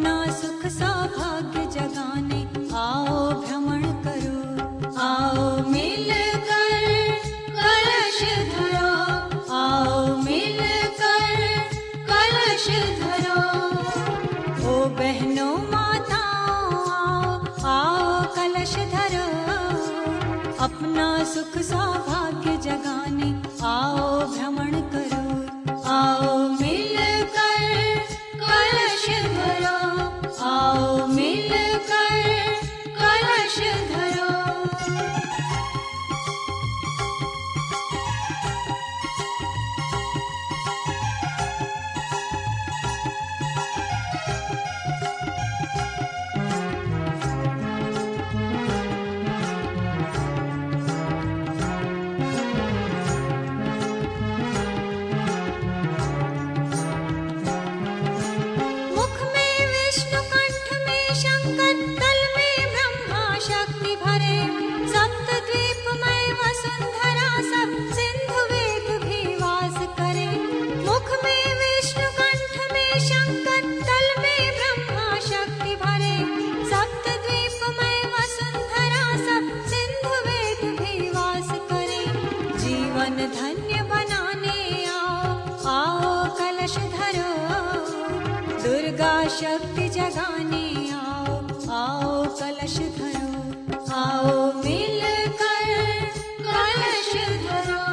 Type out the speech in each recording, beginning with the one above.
अपना सुख सौभाग्य जगाने आओ भ्रमण करो। आओ मिलकर कलश धरो, आओ मिलकर कलश धरो। ओ बहनों माताओं आओ, आओ कलश धरो। अपना सुख सौभाग्य जगाने आओ भ्रमण करो। आओ मिलकर कलश धरो, आओ मिलकर कलश धरो। धन्य बनाने आओ, आओ कलश धरो। दुर्गा शक्ति जगाने आओ, आओ कलश धरो। आओ मिलकर कलश धरो।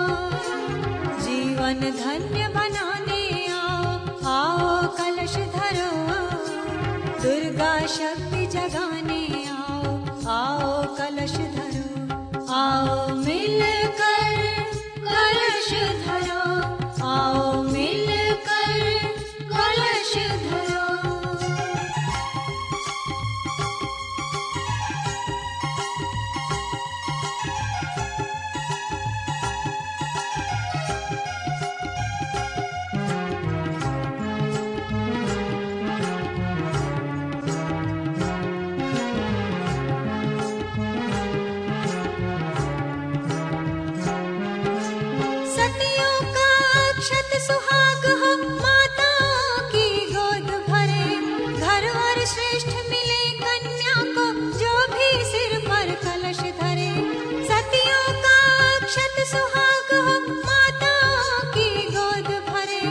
जीवन धन्य बनाने आओ, आओ कलश धरो। दुर्गा शक्ति जगाने आओ, आओ कलश धरो। आओ मिलकर कलश धरो, आओ मिलकर कलश धरो। सुहाग हो माताओं की गोद भरे, घर और श्रेष्ठ मिले कन्या को जो भी सिर पर कलश धरे। सतियों का अक्षत सुहाग हो माताओं की गोद भरे,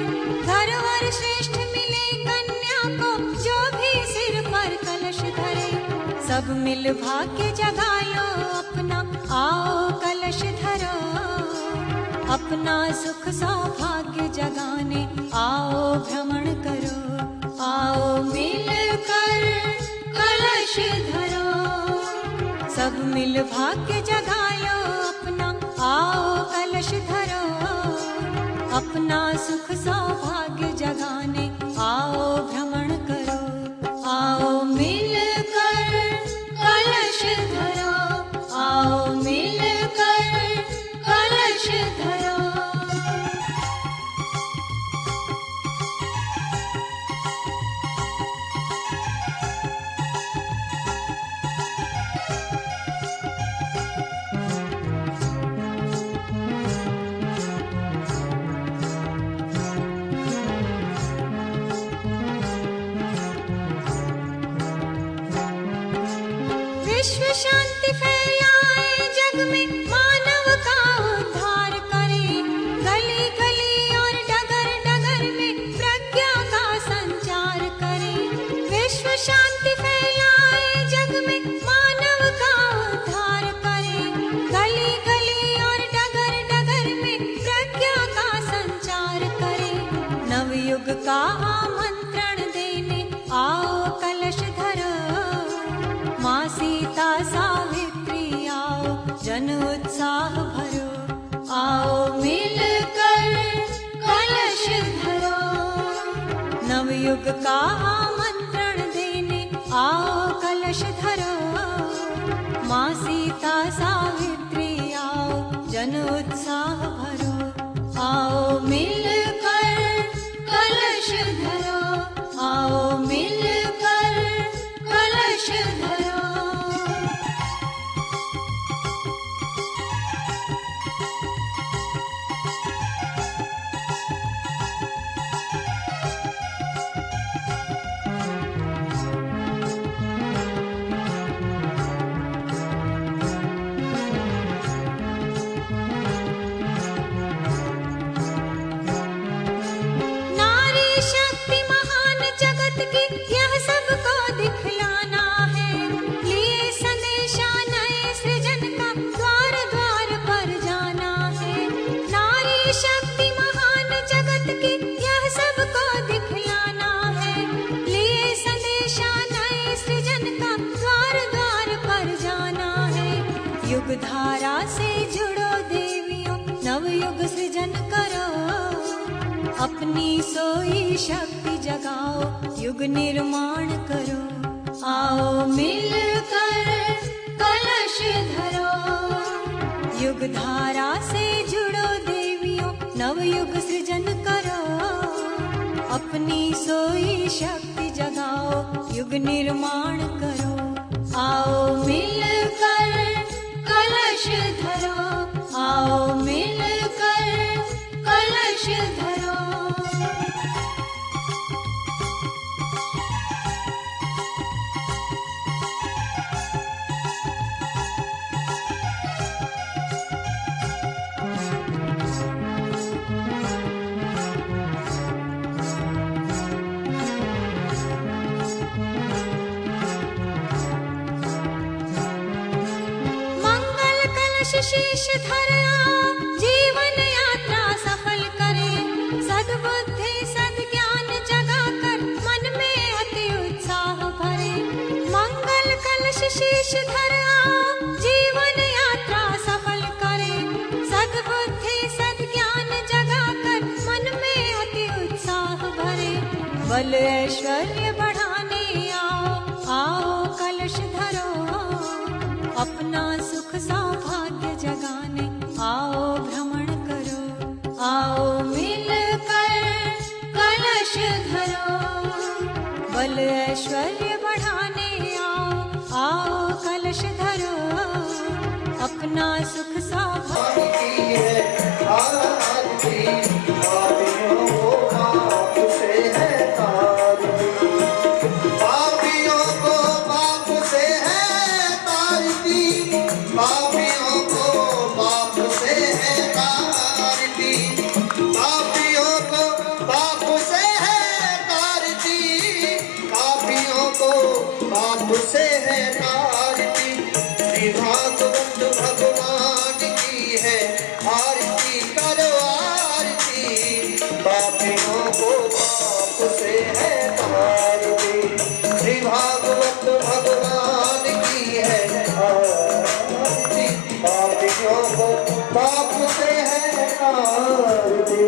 घर और श्रेष्ठ मिले कन्या को जो भी सिर पर कलश धरे। सब मिल भाग्य जगा लो अपना, आओ कलश धरो। अपना सुख सौभाग्य जगाने आओ भ्रमण करो। आओ मिलकर कलश धरो। सब मिल भाग्य जगा लो अपना, आओ कलश धरो। अपना सुख सौभाग्य जगाने आओ भ्रमण करो। आओ मिलकर कलश धरो, आओ मिलकर कलश धरो। विश्व शांति फैलाए जग में, मानव का उद्धार करे। गली गली और डगर डगर में प्रज्ञा का संचार करे। विश्व शांति फैलाए जग में, मानव का उद्धार करे। गली गली और डगर डगर में प्रज्ञा का संचार करे। नवयुग का आमंत्रण देने आओ कलश धरो। माँ सीता सावित्री आओ, जन उत्साह भरो। आओ मिलकर कलश धरो। नवयुग का आमंत्रण देने आओ कलश धरो। माँ सीता सावित्री आओ, जन उत्साह भरो। आओ मिलकर कलश धरो, आओ मिलकर कलश धरो। धारा से जुड़ो देवियों, नवयुग सृजन करो, अपनी सोई शक्ति जगाओ, युग निर्माण करो। आओ मिलकर कलश धरो, युग धारा से जुड़ो देवियों, नवयुग सृजन करो, अपनी सोई शक्ति जगाओ, युग निर्माण करो। आओ मिलकर कलश धरो, आओ मिलकर कलश धरो। शीश धरा जीवन यात्रा सफल करे, सद्बुद्धि सद्ज्ञान जगा कर मन में अति उत्साह भरे। मंगल कलश शीश धरा जीवन यात्रा सफल करे, सद्बुद्धि सद्ज्ञान जगा कर मन में अति उत्साह भरे। बल ऐश्वर्य बढ़ाने आओ, आओ कलश धरो, अपना सुख सौभाग्य जगाने आओ भ्रमण करो। आओ मिलकर कलश धरो, बल ऐश्वर्य बढ़ाने आओ, आओ कलश धरो, अपना सुख सौभाग्य। से है आरती, श्री भागवत भगवान की है आरती, करो आरती। पापियों को पाप से है आरती, श्री भागवत भगवान की है आरती, पापियों को पाप से है आरती।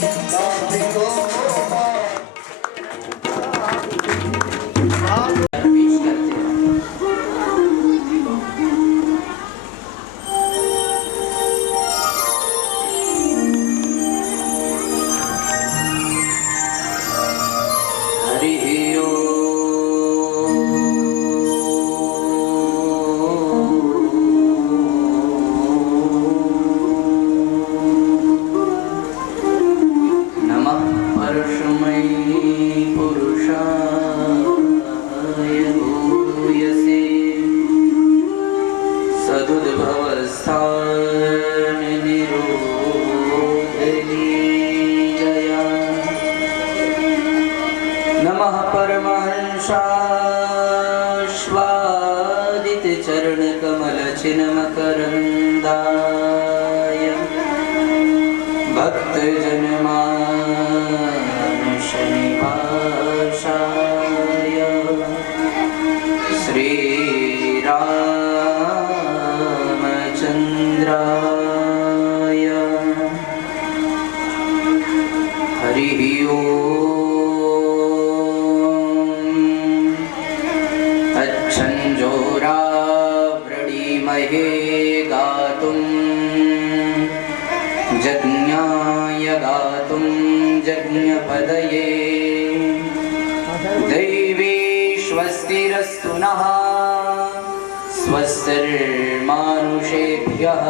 पापियों को पार। पेश करते हैं। हरि नमः परस्मै पुरुषाय भूयसे सदुद्भवस्थाननिरोधलीलया नमः परमहंसास्वादितचरणकमलचिन्मकरन्दाय भक्तजनमानसनिवासाय श्रीरामचन्द्राय हरिः ओम्। अच्छञ्जोराव्रणीमहे गातुं जज्ञाय गातुं जज्ञपदये दैवी स्वस्तिरस्तु नः स्वस्तिर्मानुषेभ्यः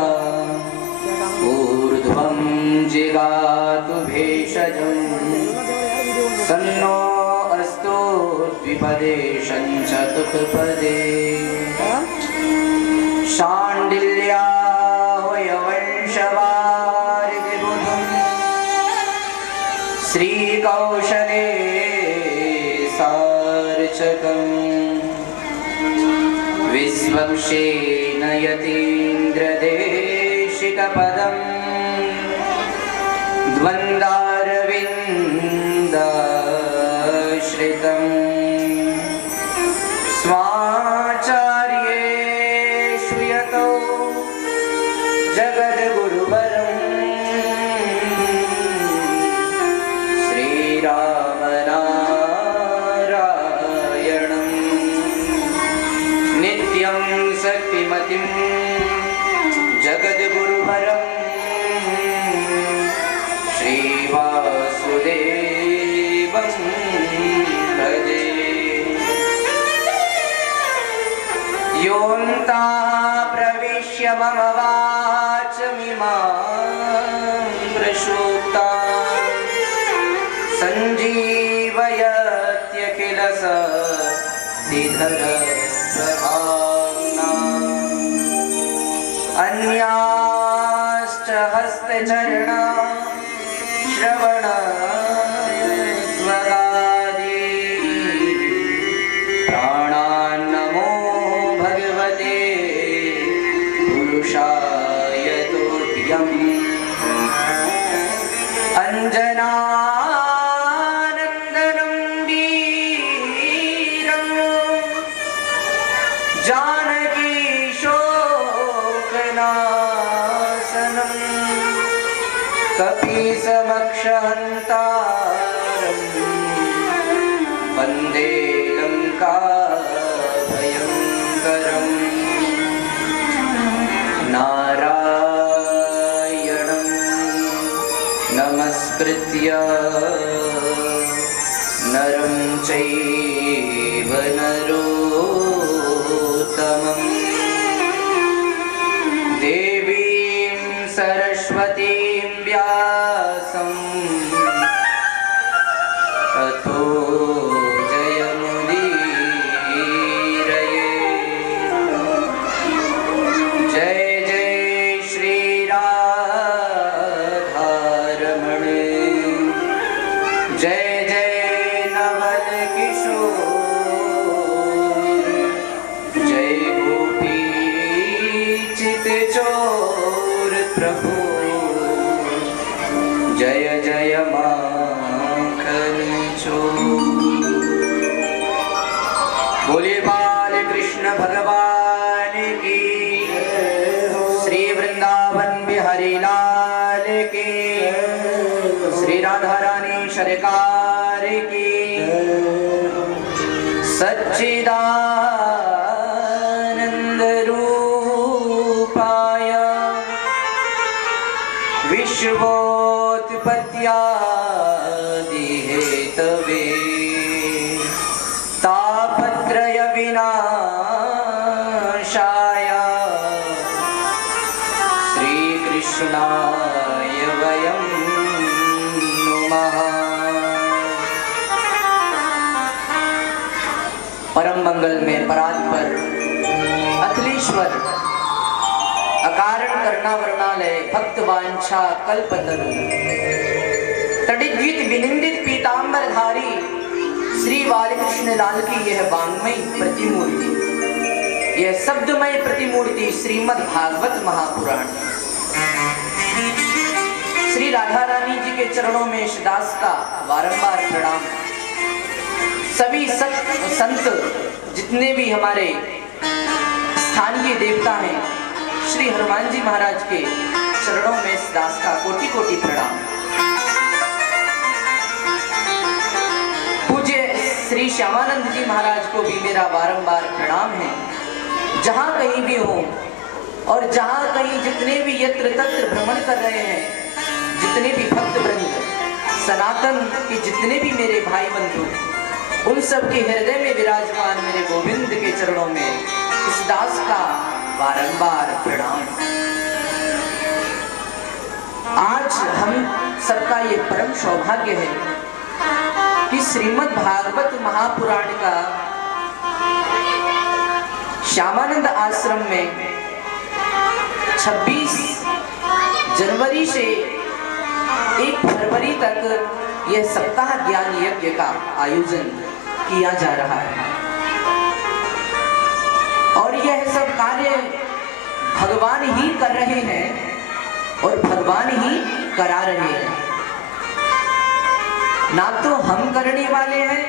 ऊर्ध्वं जिगातु भेषजं सन्नो अस्तु द्विपदे चतुष्पदे शाण्डिल्यावयवंशवारिधिबुधुं श्रीकौशले सार्चकम् विश्वक्षेण यतीन्द्रदेशिकपदम् द्वन्द्वारविन्दाश्रितम् स्वाचार्येषु यतो जगद्गुरुवरम् श्रीरामनारायणम् नित्यं शक्तिमतिं जगद्गुरुवरम् श्रीवासुदेवं भजे। योऽन्ताः प्रविश्य मम वाचमिमां प्रसूप्तां सञ्जीवयत्यखिल सिद्धरसभाम्नाम् अन्याश्च हस्तचरणा श्रवणत्वगादि प्राणान्नमो भगवते पुरुषाय तुभ्यम् अञ्जनानन्दनं वीरं जानकीशोकनाशनम् कपीसमक्षहन्तारं वन्दे लङ्काभयङ्करम् नारायणं नमस्कृत्य नरं चैव नरोत्तमम् देवीं सरस्वतीं व्यासं ततो जयमुदीरये। जय जय श्रीराधारमण जय जय नवल किशोर जय गोपी चितचोर प्रभु जय जय माखन चोर। बोले बाल कृष्ण भगवान की श्री वृंदावन बिहारी लाल की श्री राधा रानी सरकार की सच्चिदानंद रूपाय विश्वोत्पत्त्यादि हेतवे तापत्रय विनाशाय श्री कृष्णाय वयं नुमः। परम मंगल में परात्पर अखिलेश्वर अकारण करना वर्णालय भक्त वांछा कल्पतरु तडिद्वित विनिंदित पीतांबरधारी श्री बालकृष्ण लाल की यह वांग्मय प्रतिमूर्ति, यह शब्दमय प्रतिमूर्ति श्रीमद् भागवत महापुराण। श्री राधा रानी जी के चरणों में इस दास का बारंबार प्रणाम। सभी संत जितने भी हमारे स्थानीय देवता हैं, श्री हनुमान जी महाराज के चरणों में इस दास का कोटि कोटि प्रणाम। पूज्य श्री श्यामानंद जी महाराज को भी मेरा बारंबार प्रणाम है। जहां कहीं भी हो और जहां कहीं जितने भी यत्र तत्र भ्रमण कर रहे हैं, जितने भी भक्त वृंद, सनातन के जितने भी मेरे भाई बंधु, उन सब के हृदय में विराजमान मेरे गोविंद के चरणों में इस दास का बारंबार प्रणाम। आज हम सबका ये परम सौभाग्य है कि श्रीमद् भागवत महापुराण का श्यामानंद आश्रम में 26 जनवरी से 1 फरवरी तक यह सप्ताह ज्ञान यज्ञ का आयोजन किया जा रहा है और यह सब कार्य भगवान ही कर रहे हैं और भगवान ही करा रहे हैं। ना तो हम करने वाले हैं,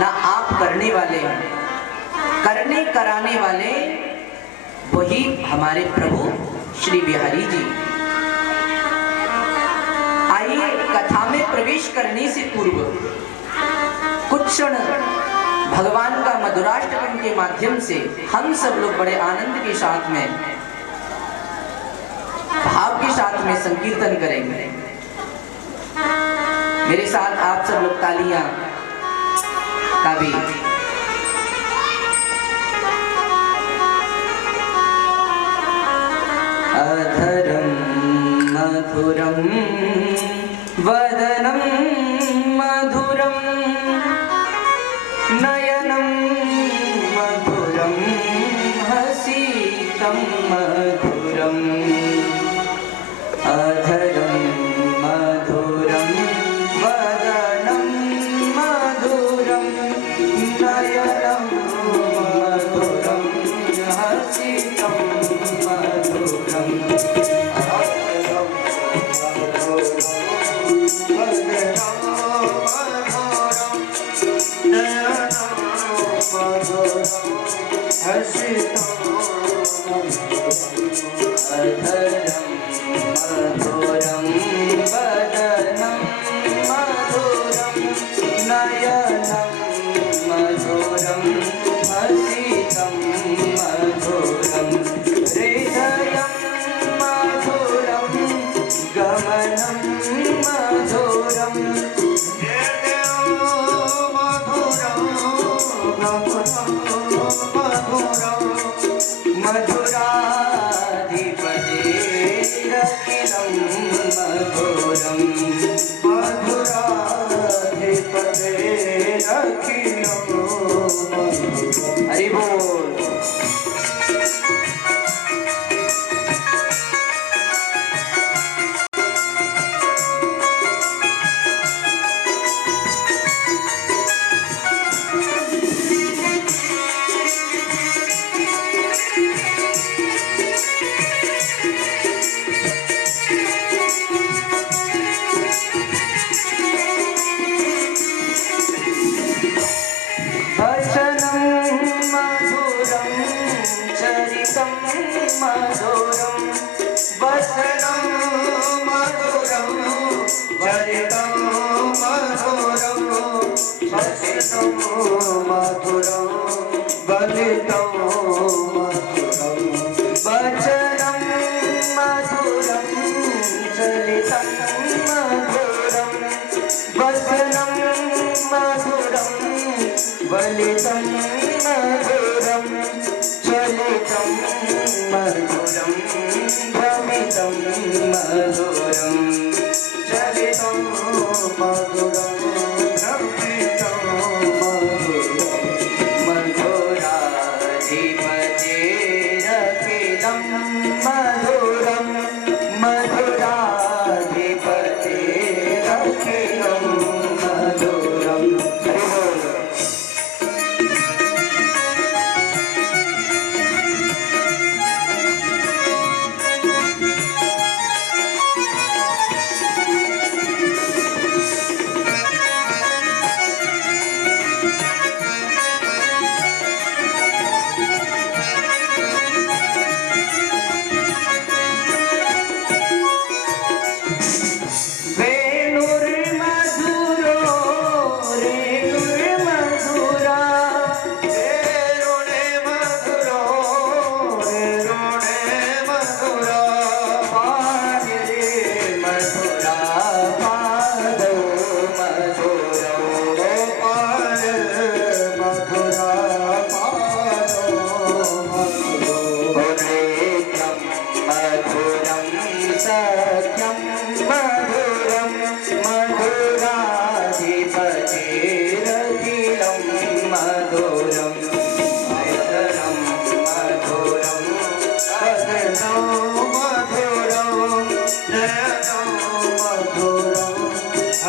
ना आप करने वाले हैं। करने कराने वाले वही हमारे प्रभु श्री बिहारी जी। आइए कथा में प्रवेश करने से पूर्व कुछ क्षण भगवान का मधुराष्टकम के माध्यम से हम सब लोग बड़े आनंद के साथ में, भाव के साथ में संकीर्तन करेंगे। मेरे साथ आप सब लोग तालियां का भी अधरम मधुरम वदनम मधुरम नयनम मधुरम हसितम मधुरम अधरम मधुरम वदनम मधुरम नयनम मधुरम हसितम मधुरम अधरम मधुरम वदनम मधुरम नयनम मधुरम हसितम मधुरम हृदयम मधुरम गमनम मधुरम मधुराधिपते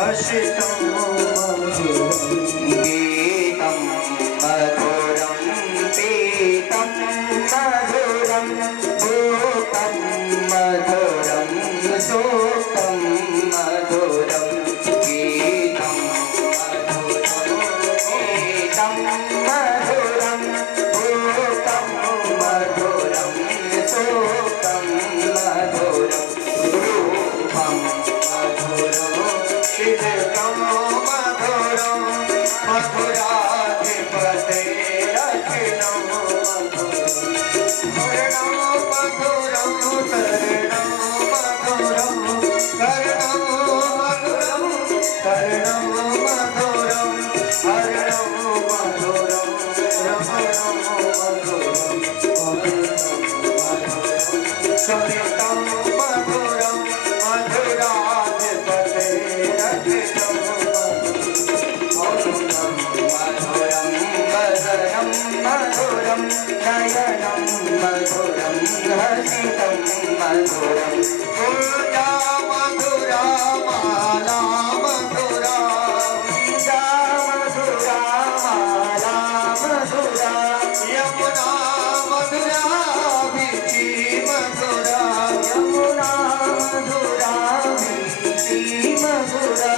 हर्षितं मधुरं गीतं मधुरं पीतं मधुरं भूतं मधुरं सूक्तं मधुरं गीतं मधुरं पीतं मधुरं भूतं मधुरं सूक्तं मधुरं रूपं मधुरं शिवतं मधुरं मधुराधिपते रचितं मधुरं मधुरं तरणं मधुरं कर्णं मधुरं कर्णं मधुरं हरणं मधुरं रमणं मधुरं समितं मधुरं मधुराधिपते रचितं मधुरं वदनं मधुरं नयनं मधुरं हसितं मधुरं पूजा मधुरा माला मधुरा पूजा मधुरा माला मधुरा यमुना मधुरा बीची मधुरा यमुना मधुरा बीची मधुरा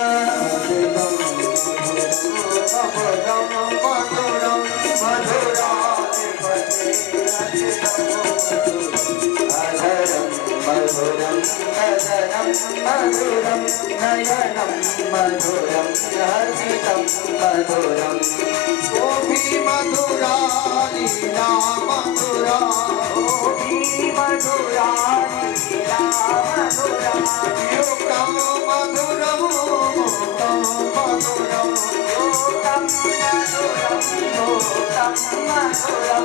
मधुरं मधुरं मधुराधिपते रचितं अधरं मधुरं वदनं मधुरं नयनं मधुरं हसितं मधुरं गोपी मधुरा लीला मधुरा गोपी मधुरा लीला मधुरा युक्तं मधुरं मुक्तं मधुरं योगं मधुरं योगं मधुरं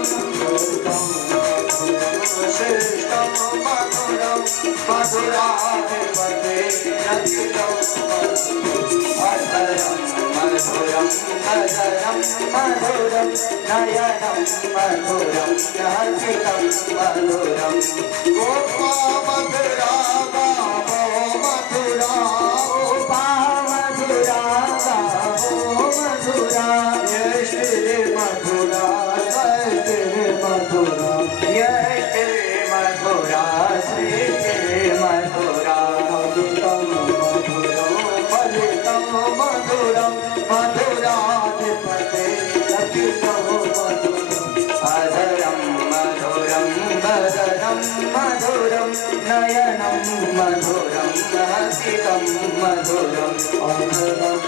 श्रेष्ठं मधुरं मधुराधिपते रचितं अधरं मधुरं वदनं मधुरं नयनं मधुरं हसितं मधुरं गोपा मधुरा गावो मधुरा गोपा मधुरा गावो मधुरा यष्टिरे मधुरा सष्टिरे मधुरा यष्टिर्मधुरा श्रेष्ठिर्मधुरा मधुरं मधुरं फलितं मधुरं मधुराधिपते रचितं मधुरम् अधरं मधुरं वदनं मधुरं नयनं मधुरं हसितं मधुरम् अधरं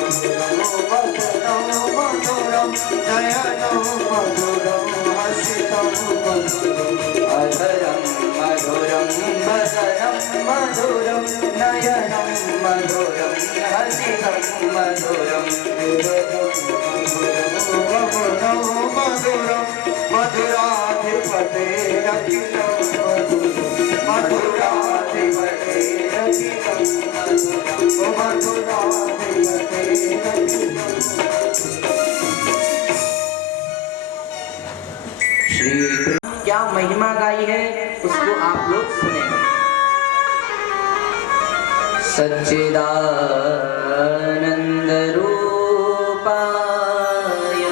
मधुरं वदनं मधुरं नयनं मधुरं हसितं मधुरम् अधरं मधुरं वदनं मधुरं नयनं मधुरं हसितं मधुरम् मधुरं मधुरं मधुराधिपते रचितं मधुरं मधुराधिपते रचितं मधुरं मधुराधिपते रचितं श्री क्या महिमा गाई है उसको आप लोग सुने। सच्चिदानंद रूपाय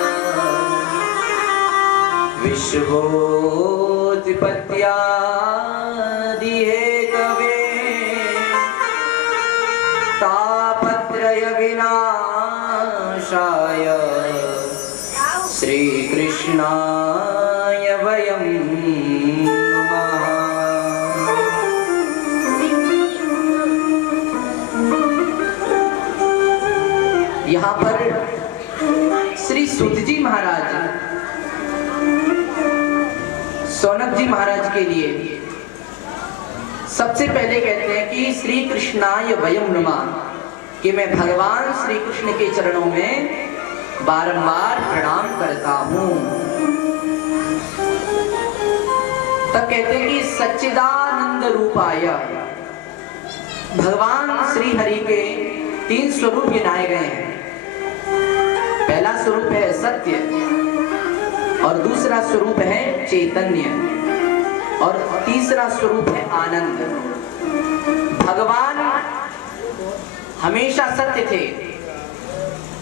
विश्वोत्पत्त्यादि हेतवे तापत्रय विनाशाय श्रीकृष्णाय वयं नमः। यहाँ पर श्री सूत जी महाराज सौनक जी महाराज के लिए सबसे पहले कहते हैं कि श्री कृष्णाय वयम नमः, कि मैं भगवान श्री कृष्ण के चरणों में बारंबार प्रणाम करता हूं। तब कहते हैं कि सच्चिदानंद रूपाय, भगवान श्री हरि के 3 स्वरूप गिनाए गए हैं। पहला स्वरूप है सत्य, और दूसरा स्वरूप है चैतन्य, और तीसरा स्वरूप है आनंद। भगवान हमेशा सत्य थे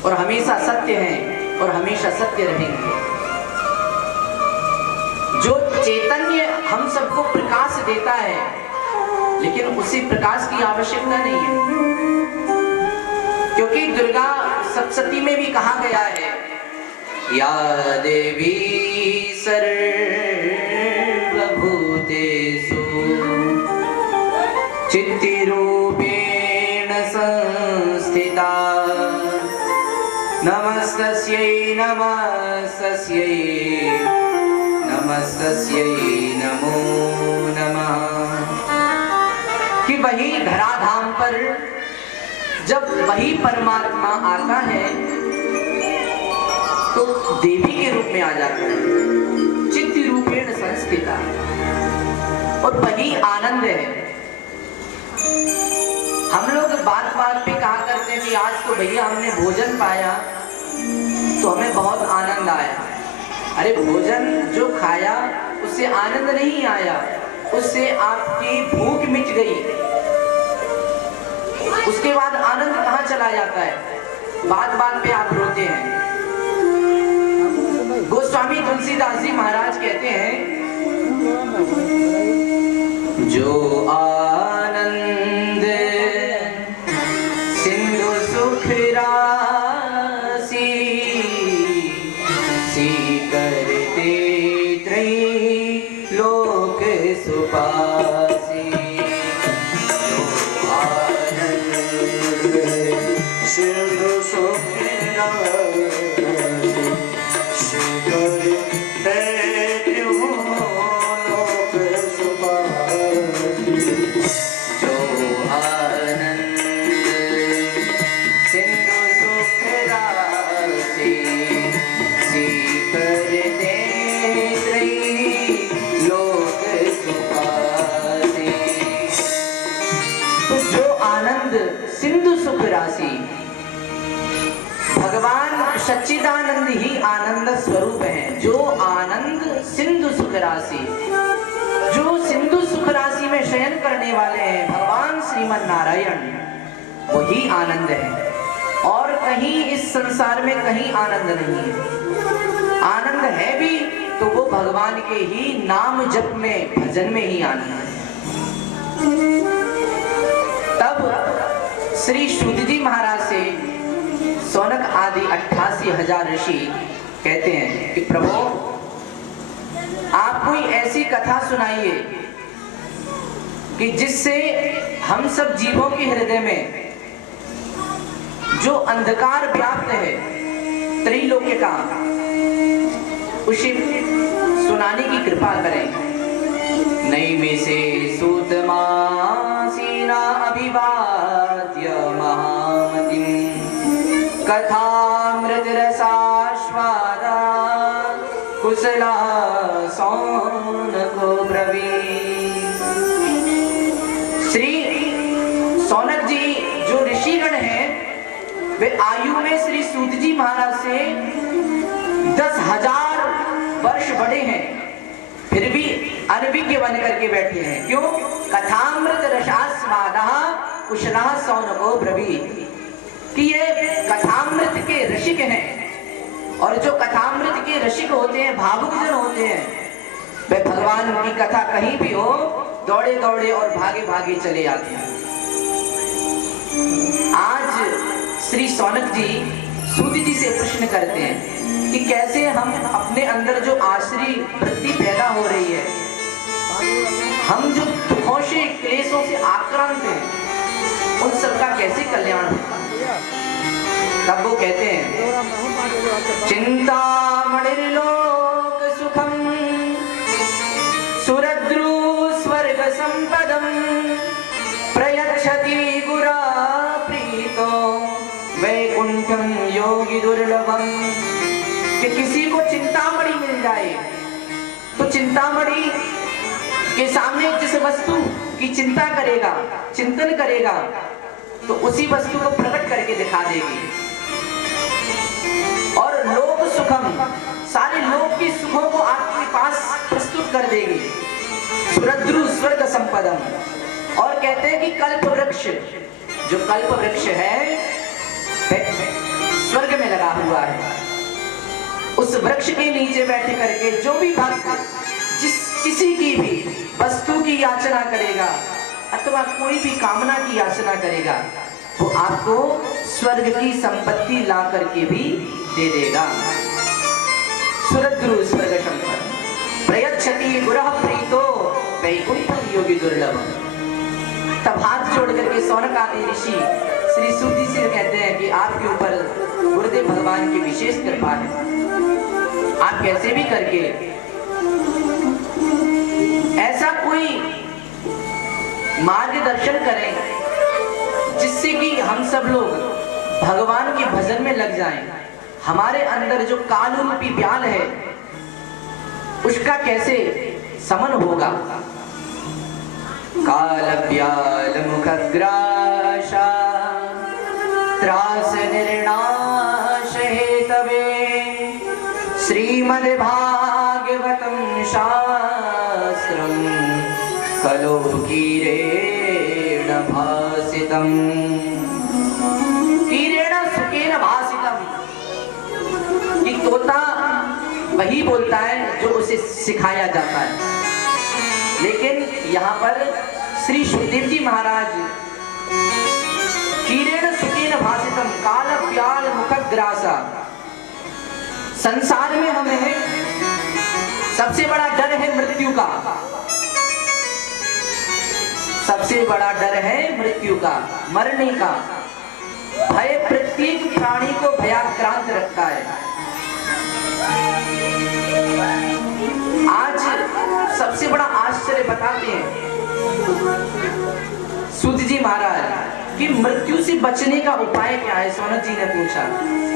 और हमेशा सत्य हैं और हमेशा सत्य रहेंगे। जो चैतन्य हम सबको प्रकाश देता है, लेकिन उसी प्रकाश की आवश्यकता नहीं है, क्योंकि दुर्गा सप्तशती में भी कहा गया है, या देवी सर्वभूतेषु चित्तिरूपेण संस्थिता, नमस्तस्यै नमस्तस्यै नमस्तस्यै नमो नमः। कि वही धराधाम पर जब वही परमात्मा आता है तो देवी के रूप में आ जाता है, चित्त रूपेण संस्थिता, और वही आनंद है। हम लोग बात बात पे कहा करते हैं कि आज तो भैया हमने भोजन पाया तो हमें बहुत आनंद आया। अरे भोजन जो खाया उससे आनंद नहीं आया, उससे आपकी भूख मिट गई। उसके बाद आनंद कहाँ चला जाता है? बात बात पे आप रोते हैं। गोस्वामी तुलसीदास जी महाराज कहते हैं, जो आनंद सिंधु सुख राशि सी करते त्रैलोक सुपासी, जो आनंद सिंधु सुख राशि सी करते त्रिलोक सुपासी, जो आनंद सिंधु सुख राशि सी करते त्रैलोक सुपासी। तो जो आनंद सिंधु सुख राशि, भगवान सच्चिदानंद ही आनंद स्वरूप है। जो आनंद सिंधु सुख राशि, जो सिंधु सुख राशि में शयन करने वाले हैं भगवान श्रीमन नारायण, वही आनंद है। और कहीं इस संसार में कहीं आनंद नहीं है। आनंद है भी तो वो भगवान के ही नाम जप में, भजन में ही आनंद है। तब श्री शुद्ध जी महाराज से सौनक आदि 88,000 ऋषि कहते हैं कि प्रभु आप कोई ऐसी कथा सुनाइए कि जिससे हम सब जीवों के हृदय में जो अंधकार व्याप्त है त्रैलोक्य का, उसे सुनाने की कृपा करें। नई में से सूतमासीना अभिवाद्य महामतिं कथामृत रसास्वादा कुशला सौनको ब्रवीत। श्री सौनक जी जो ऋषिगण हैं, वे आयु में श्री सूत जी महाराज से 10,000 वर्ष बड़े हैं, फिर भी अनभिज्ञ बन करके बैठे हैं। क्यों? कथामृत रसास्वादा कुशला सौनको ब्रवीत, कि ये कथामृत के ऋषिक हैं। और जो कथामृत के ऋषिक होते हैं, भावुक जन होते हैं, वे भगवान की कथा कहीं भी हो दौड़े दौड़े और भागे भागे चले आते हैं। आज श्री सौनक जी सूत जी से प्रश्न करते हैं कि कैसे हम अपने अंदर जो आश्री वृत्ति पैदा हो रही है, हम जो दुखों से क्लेशों से आक्रांत हैं, उन सबका कैसे कल्याण होगा। तब वो कहते हैं, चिंतामणिर्लोक सुखम सुरद्रु स्वर्ग संपदम प्रयच्छति गुरा प्रीतो वैकुंठम योगी दुर्लभम। कि किसी को चिंतामणि मिल जाए तो चिंतामणि के सामने जिस वस्तु की चिंता करेगा, चिंतन करेगा, तो उसी वस्तु को प्रकट करके दिखा देगी। और लोक सुखम, सारे लोक की सुखों को आपके पास प्रस्तुत कर देगी। सुरद्रु स्वर्ग संपदम, और कहते हैं कि कल्प वृक्ष जो कल्प वृक्ष है स्वर्ग में लगा हुआ है, उस वृक्ष के नीचे बैठ करके जो भी भक्त किसी की भी वस्तु की याचना करेगा अथवा कोई भी कामना की याचना करेगा, वो आपको स्वर्ग की संपत्ति ला करके भी दे देगा। सुरद्रु स्वर्ग शंकर प्रयच्छति गुरः प्रीतो वैकुंठम योगी दुर्लभ। तब हाथ जोड़ करके सौनक आदि ऋषि श्री सूत जी से कहते हैं कि आपके ऊपर गुरुदेव भगवान की विशेष कृपा है, आप कैसे भी करके ऐसा कोई मार्गदर्शन करें जिससे कि हम सब लोग भगवान के भजन में लग जाएं। हमारे अंदर जो काल रूपी व्याल है उसका कैसे समन होगा। काल व्याल मुखग्रासा त्रास निर्नाश हेतवे श्रीमद् भागवतम शास्त्रम कलो कीरेण भासितम कीरेण सुकेन भासितम। कि तोता वही बोलता है जो उसे सिखाया जाता है, लेकिन यहाँ पर श्री सुखदेव जी महाराज कीरेण सुकेन भासितम काल व्याल मुखग्रासा। संसार में हमें सबसे बड़ा डर है मृत्यु का, सबसे बड़ा डर है मृत्यु का, मरने का। भय प्रत्येक प्राणी को भयाक्रांत रखता है। आज सबसे बड़ा आश्चर्य बताते हैं सूत जी महाराज कि मृत्यु से बचने का उपाय क्या है। सोनक जी ने पूछा,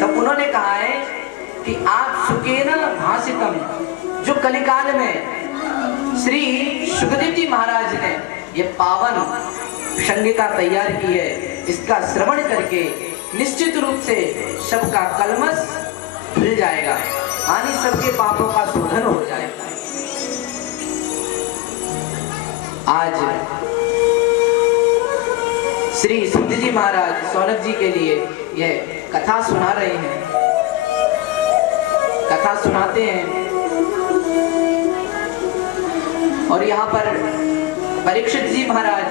तब उन्होंने कहा है कि आप सुकेन भासितम, जो कलिकाल में श्री सुखदेव जी महाराज ने ये पावन संहिता तैयार की है, इसका श्रवण करके निश्चित रूप से सबका कलमश धुल जाएगा, यानी सबके पापों का शोधन हो जाएगा। आज श्री सूत जी महाराज सौनक जी के लिए यह कथा सुना रहे हैं, कथा सुनाते हैं। और यहाँ पर परीक्षित जी महाराज,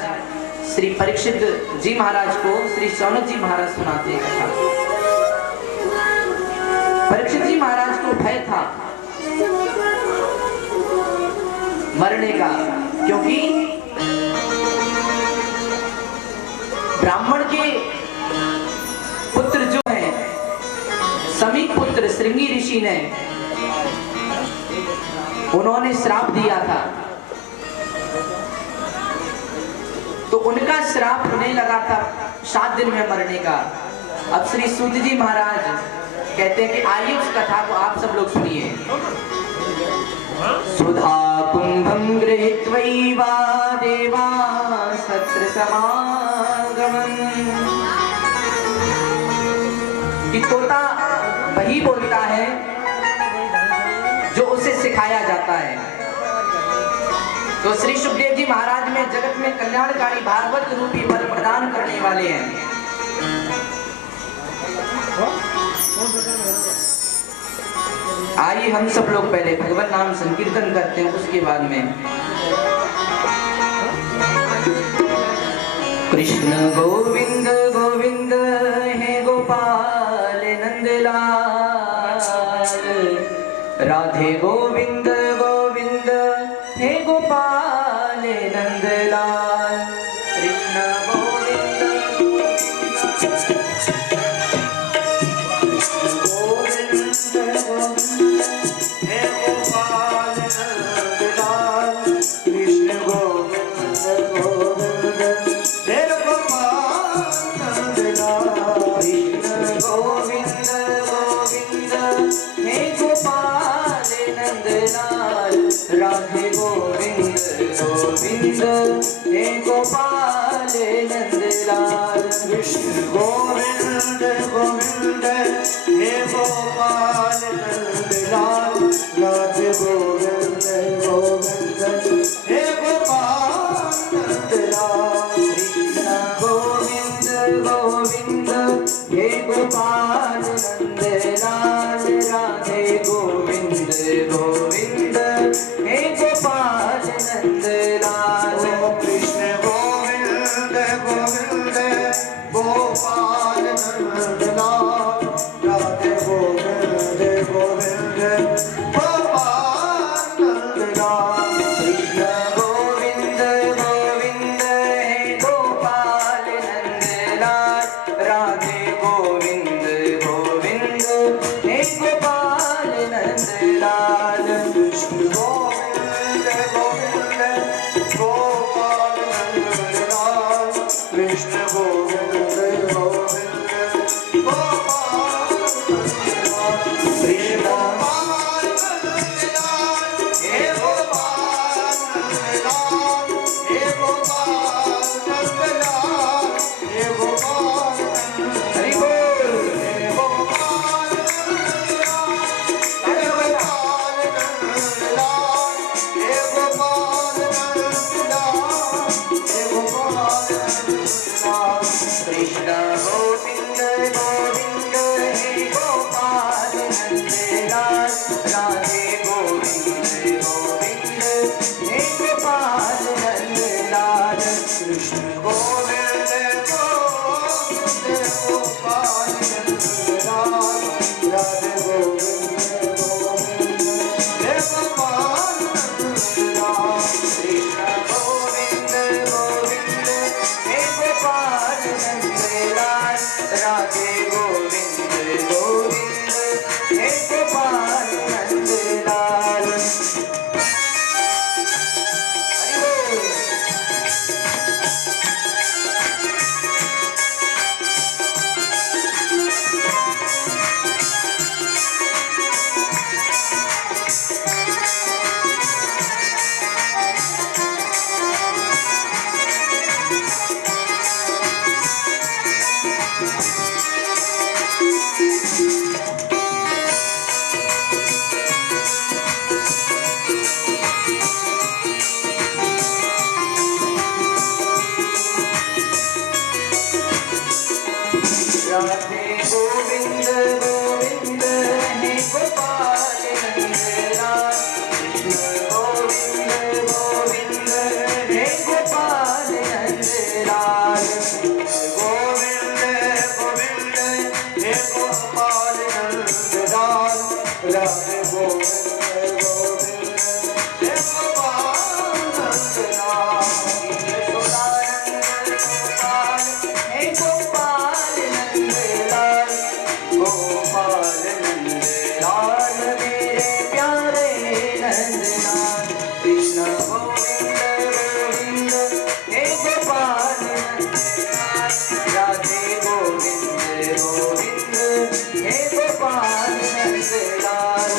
श्री परीक्षित जी महाराज को श्री सौनक जी महाराज सुनाते हैं कथा। परीक्षित जी महाराज को भय था मरने का, क्योंकि ब्राह्मण के पुत्र जो हैं, समीप पुत्र श्रृंगी ऋषि ने उन्होंने श्राप दिया था, तो उनका श्राप होने लगा था 7 दिन में मरने का। अब श्री सूत जी महाराज कहते हैं कि आइए उस कथा को आप सब लोग सुनिए। सुधा कुंभम गृहीत्वैवा देवा सत्र समागमन। कि तोता वही बोलता है जो उसे सिखाया जाता है। तो श्री सुखदेव जी महाराज में जगत में कल्याणकारी भागवत रूपी वर प्रदान करने वाले हैं। आइए हम सब लोग पहले भगवान नाम संकीर्तन करते हैं, उसके बाद में कृष्ण गोविंद गोविंद हे गोपाल नंदलाल, राधे गोविंद गोविंद हे गोपाल नंदलाल, कृष्ण गोविंद हे गोपाल नंदलाल, कृष्ण गोविंद गोविंद हे गोपाल नंदलाल, कृष्ण गोविंद गोविंद हे गोपाल नंदलाल, राधे गोविंद गोविंद हे गोपाल नंदलाल, कृष्ण गोविंद गोविंद हे गोपाल नंदलाल, राधे गोविंद गोविंद हे गोपाल नंदलाल, कृष्ण गोविंद हे गोपाल नंद लाल राधे गोविंद गोविंद हे गोपाल नंद लाल कृष्ण गोविंद गोविंद गोपाल नंद लाल राधे गोविंद गोविंद गोपाल नंद लाल कृष्ण गोविंद गोविंद हे गोपाल नंद लाल राधे गोविंद गोविंद हे गोपाल नंद लाल कृष्ण गोविंद गोविंद गोपाल नंद लाल कृष्ण गोविंद गोविंद गोपाल नंद लाल हे गोपाल नंद लाल हे गोपाल नंद लाल हे गोपाल नंद लाल हरि बोल हे गोपाल नंद लाल हे गोपाल नंद लाल हे गोपाल नंद लाल हे गोपाल नंद लाल कृष्ण गोविंद गोविंद हे गोपाल नंद लाल राधे गोविंद गोविंद हे गोपाल नंद लाल कृष्ण गोविंद गोविंद गोपाल नंद लाल राधे गोविंद गोविंद हे गोपाल नंद लाल कृष्ण गोविंद गोविंद हे गोपाल नंद लाल राधे गोविंद गोविंद हे गोपाल नंद लाल हरि बोल राधे गोविंद गोविंद हे गोपाल नंद लाल कृष्ण गोविंद गोविंद हे गोपाल नंद लाल गोविंद गोविंद हे गोपाल नंद लाल राधे गोविंद गोविंद हे गोपाल नंद लाल यशोदानंद गोपाल हे गोपाल नंद लाल गोपाल नंद लाल मेरे प्यारे नंद लाल कृष्ण गोविंद गोविंद हे गोपाल नंद लाल राधे गोविंद गोविंद हे गोपाल नंद लाल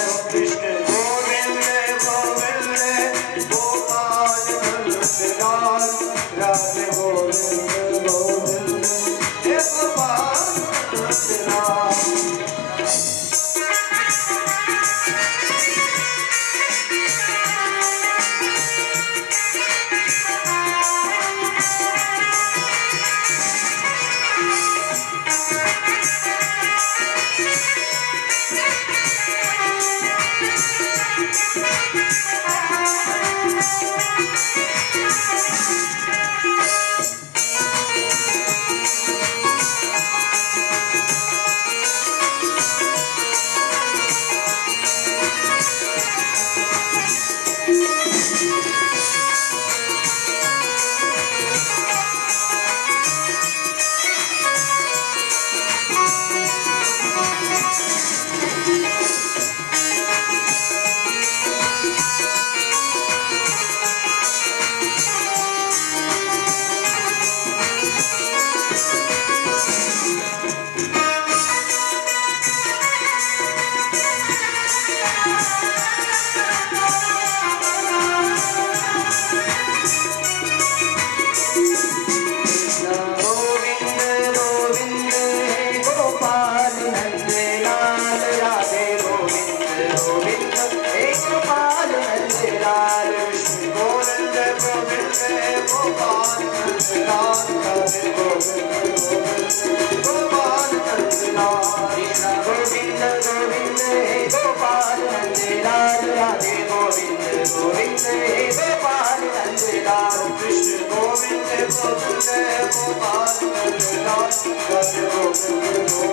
गोविंद गोपाल नंदलाल राधे गोविंद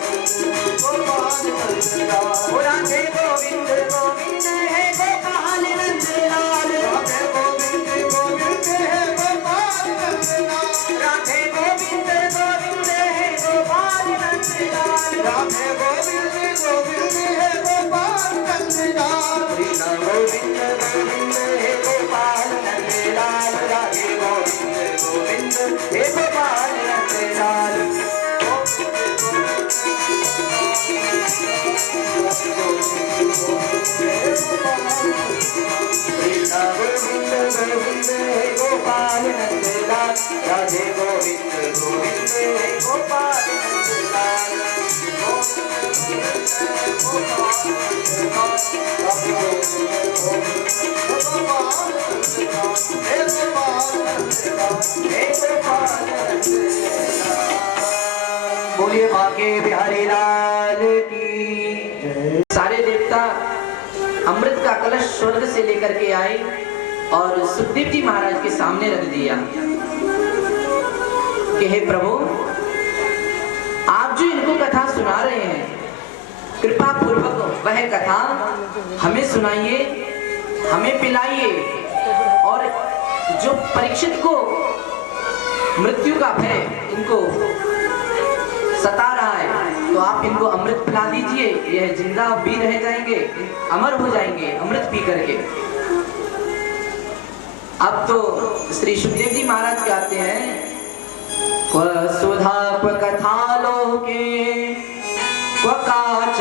गोपाल नंदलाल राधे गोविंद गोविंद है गोपाल नंदलाल राधे गोविंद गोविंद है गोपाल नंदलाल राधे गोविंद गोविंद है गोपाल नंदलाल राधे गोविंद गोविंद है गोपाल नंदलाल कृष्ण गोविंद गोविंद है गोपाल नंदलाल राधे गोविंद गोविंद है गोपाल नंदलाल कृष्ण गोविंद गोविंद है गोपाल नंदलाल राधे गोविंद गोविंद है गोपाल नंदलाल बोलिए बाके बिहारी लाल की। सारे देवता अमृत का कलश स्वर्ग से लेकर के आए और सुखदेव जी महाराज के सामने रख दिया कि हे प्रभु, आप जो इनको कथा सुना रहे हैं, कृपा पूर्वक वह कथा हमें सुनाइए, हमें पिलाइए, और जो परीक्षित को मृत्यु का भय इनको सता रहा है, तो आप इनको अमृत पिला दीजिए, यह जिंदा भी रह जाएंगे, अमर हो जाएंगे अमृत पी करके। अब तो श्री सुखदेव जी महाराज कहते हैं, क्व सुधा क्व कथा लोके क्व काच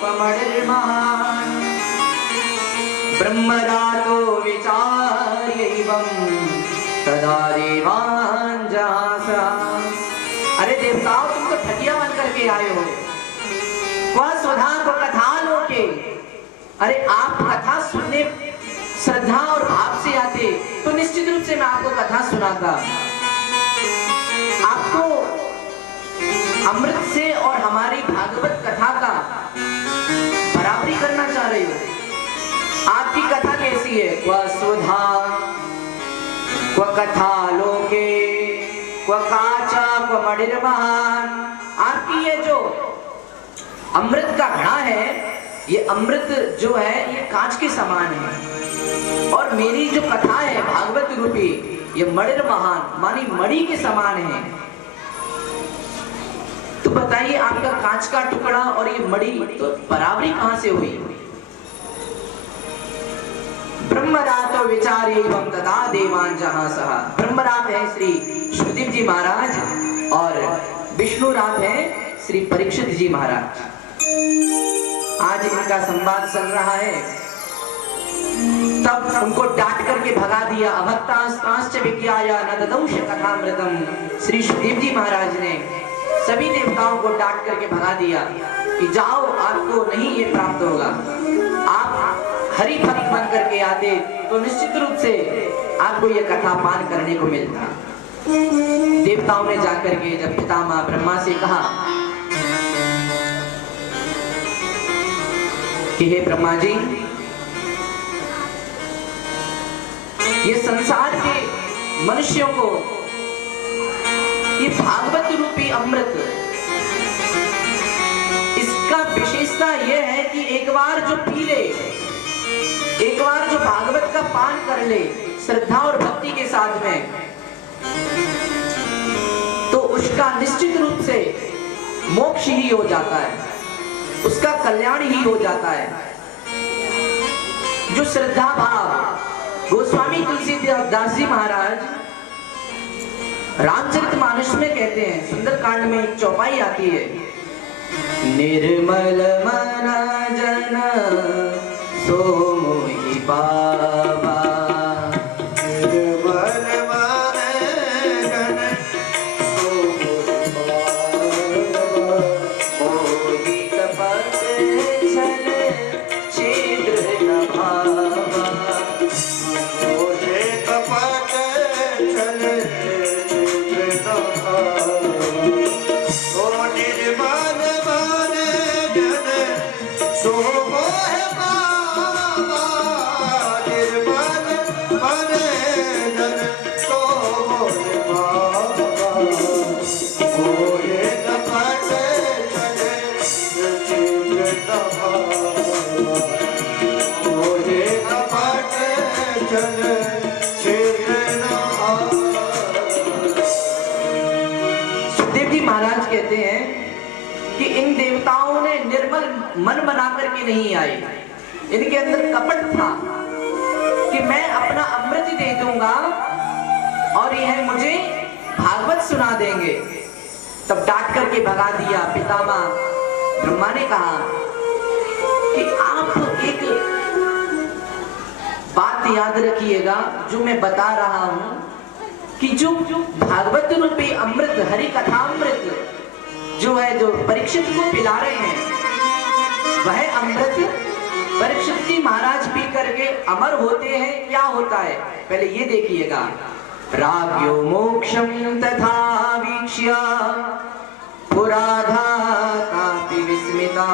क्व मणिर्महान् ब्रह्मरातो विचार्यैवं तदा देवान् जहासा। अरे देवताओं, तुम तो ठगिया बन करके आए हो। क्व सुधा क्व कथा लोके, अरे आप कथा सुनने श्रद्धा और भाव से आते तो निश्चित रूप से मैं आपको कथा सुनाता। आपको अमृत से और हमारी भागवत कथा का बराबरी करना चाह रहे हो। आपकी कथा कैसी है? क्व सुधा क्व कथा लोके क्व काचा क्व मणिर्महान्। आपकी ये जो अमृत का घड़ा है, ये अमृत जो है ये कांच के समान है, और मेरी जो कथा है भागवत रूपी, ये मणिर्महान् मानी मणि के समान है। तो बताइए, आपका कांच का टुकड़ा और ये मणि तो बराबरी कहां से हुई? ब्रह्मरात विचार एवं तथा देवान जहां सहा। ब्रह्मरात है श्री सुखदेव जी महाराज और विष्णु रात है श्री परीक्षित जी महाराज। आज इनका संवाद चल रहा है, तब उनको डांट करके भगा दिया। अभक्तांश्च विज्ञाया न ददौष कथामृतम। श्री सुखदेव जी महाराज ने सभी देवताओं को डांट करके भगा दिया कि जाओ, आपको नहीं ये प्राप्त होगा। आप हरि भक्त बन करके आते तो निश्चित रूप से आपको ये कथा पान करने को मिलता। देवताओं ने जाकर के जब पितामह ब्रह्मा से कहा कि हे ब्रह्मा जी, ये संसार के मनुष्यों को ये भागवत रूपी अमृत, इसका विशेषता यह है कि एक बार जो पी ले, एक बार जो भागवत का पान कर ले श्रद्धा और भक्ति के साथ में, तो उसका निश्चित रूप से मोक्ष ही हो जाता है, उसका कल्याण ही हो जाता है। जो श्रद्धा भाव गोस्वामी तुलसीदास जी महाराज रामचरितमानस में कहते हैं, सुंदरकांड में एक चौपाई आती है, निर्मल मन जन सो मोहि पावा। निर्मल मन जन सो मोहि पावा। मोहि कपट छल छिद्र न भावा। मोहे कपट छल छिद्र न भावा। ओ निर्मल मन जन सो मोहि पावा। निर्मल कि इन देवताओं ने निर्मल मन बना करके नहीं आए, इनके अंदर कपट था कि मैं अपना अमृत दे दूंगा और यह मुझे भागवत सुना देंगे। तब डांट करके भगा दिया। पितामह ब्रह्मा ने कहा कि आप एक बात याद रखिएगा जो मैं बता रहा हूं, कि जो भागवत रूपी अमृत, हरि कथामृत जो है, जो परीक्षित को पिला रहे हैं, वह अमृत परीक्षित जी महाराज पी करके अमर होते हैं। क्या होता है पहले ये देखिएगा। प्राज्ञो मोक्षं तथा वीक्ष्य पुराधा कापि विस्मिता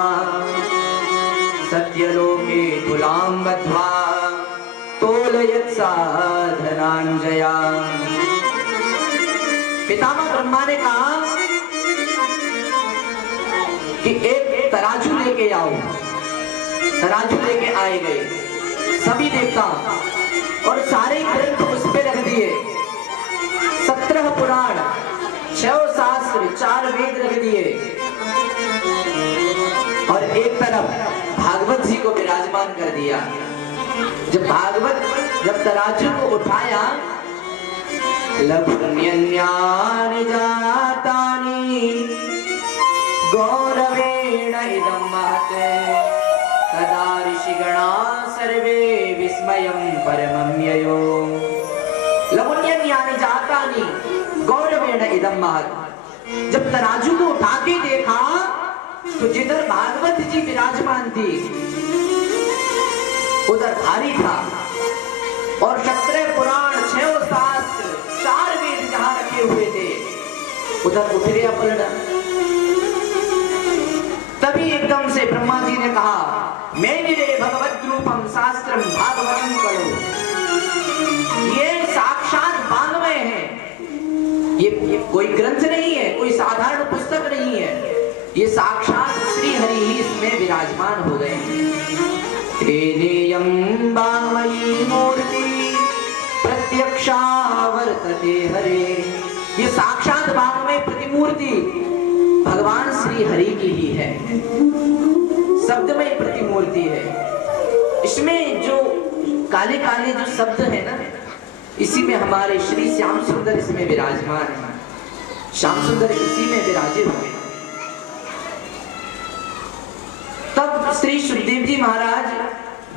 सत्यलोके तुलां बद्ध्वा तोलयत् साधनांजया। पितामह ब्रह्मा ने कहा कि एक तराजू लेके आओ। तराजू लेके आए गए सभी देवता और सारे ग्रंथ उस पे रख दिए। 17 पुराण, 6 शास्त्र, 4 वेद रख दिए और एक तरफ भागवत जी को विराजमान कर दिया। जब तराजू को उठाया, लघुन्यन्यानि जातानि गौरवेण इदं महत् तदा ऋषिगणा सर्वे विस्मयं परमं ययो। लघुन्यन्यानि जातानि गौरवेण इदं महत्। जब तराजू को उठा के देखा तो जिधर भागवत जी विराजमान थी उधर भारी था और 17 पुराण, 6 शास्त्र, 4 वेद जहां रखे हुए थे उधर उठ गया पलड़ा। तभी एकदम से ब्रह्मा जी ने कहा, मैं निरे भगवत रूपम शास्त्रम भागवतम करो। ये साक्षात वाङ्मय है, ये कोई ग्रंथ नहीं है, कोई साधारण पुस्तक नहीं है, ये साक्षात श्री हरि ही इसमें विराजमान हो गए हैं। तेनेयं वाङ्मयी मूर्ति प्रत्यक्षा वर्तते हरे। ये साक्षात वाङ्मय प्रतिमूर्ति भगवान श्री हरि की ही है, शब्दमय प्रतिमूर्ति है। इसमें जो काले काले जो शब्द है ना, इसी में हमारे श्री श्याम सुंदर इसमें विराजमान है। श्याम सुंदर इसी में विराजे हुए। तब श्री सुखदेव जी महाराज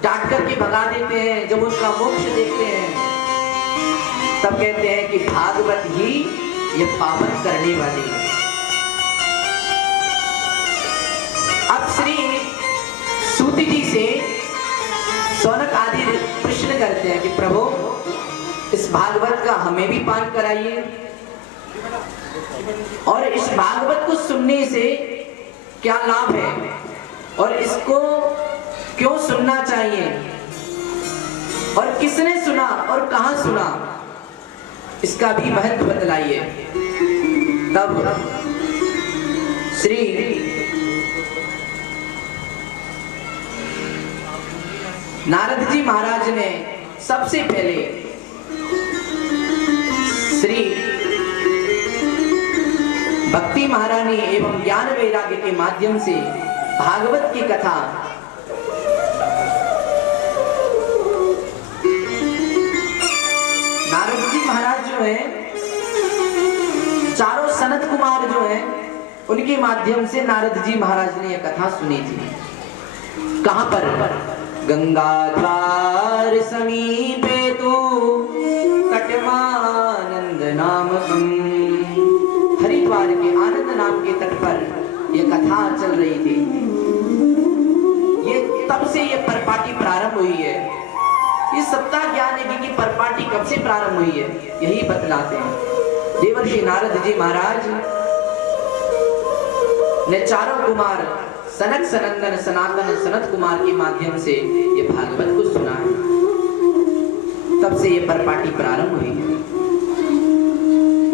डांट करके भगा देते हैं। जब उनका मोक्ष देखते हैं तब कहते हैं कि भागवत ही ये पावन करने वाली है। अब श्री सूत जी से सौनक आदि प्रश्न करते हैं कि प्रभु इस भागवत का हमें भी पान कराइए और इस भागवत को सुनने से क्या लाभ है और इसको क्यों सुनना चाहिए और किसने सुना और कहां सुना, इसका भी महत्व बतलाइए। तब श्री नारद जी महाराज ने सबसे पहले श्री भक्ति महारानी एवं ज्ञान वैराग्य के माध्यम से भागवत की कथा नारद जी महाराज जो है, चारों सनत कुमार जो है, उनके माध्यम से नारद जी महाराज ने यह कथा सुनी थी। कहां पर? गंगाधार समीपे तो तटमानंद नामकम। हरिद्वार के आनंद नाम के तट पर यह कथा चल रही थी। ये तब से ये परपाटी प्रारंभ हुई है। ये सप्ताह ज्ञान की परपाटी कब से प्रारंभ हुई है यही बतलाते हैं। देवर्षि नारद जी महाराज ने चारों कुमार सनक, सनंदन, सनातन, सनत कुमार के माध्यम से ये भागवत को सुना है। तब से ये परपाटी प्रारंभ हुई है।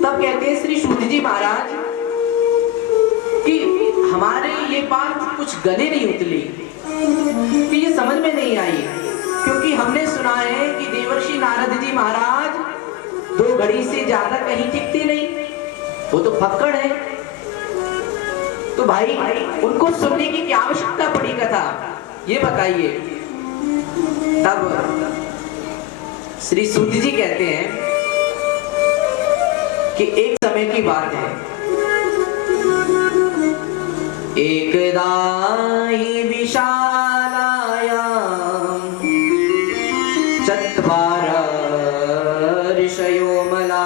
तब कहते हैं श्री सूत जी महाराज कि हमारे ये बात कुछ गले नहीं उतली, कि ये समझ में नहीं आई, क्योंकि हमने सुना है कि देवर्षि नारद जी महाराज 2 घड़ी से ज्यादा कहीं टिकते नहीं, वो तो फक्कड़ है। तो भाई उनको सुनने की क्या आवश्यकता पड़ी कथा, ये बताइए। तब श्री सूत जी कहते हैं कि एक समय की बात है, एकदा हि विशालायां चत्वार ऋषयो मला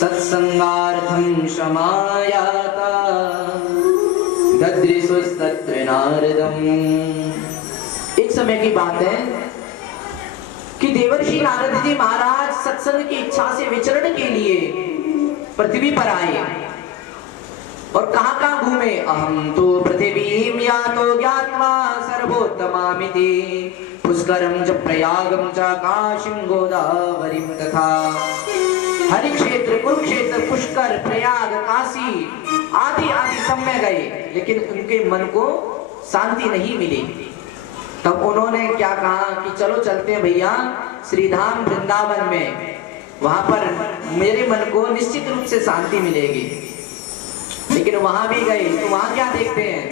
सत्संगार्थं समायाता ददृशुस्तत्र नारदम्। एक समय की बात है कि देवर्षि नारद जी महाराज सत्संग की इच्छा से विचरण के लिए पृथ्वी पर आए और कहां कहां घूमे। अहम तो पृथ्वीम यातो ज्ञात्वा सर्वोत्तमामिति पुष्करम च प्रयागम च काशीं गोदावरीम तथा। हरि क्षेत्र, कुरुक्षेत्र, पुष्कर, प्रयाग, काशी आदि आदि सब में गए, लेकिन उनके मन को शांति नहीं मिली। तब उन्होंने क्या कहा कि चलो चलते हैं भैया श्रीधाम वृंदावन में, वहां पर मेरे मन को निश्चित रूप से शांति मिलेगी। लेकिन वहां भी गए तो वहां क्या देखते हैं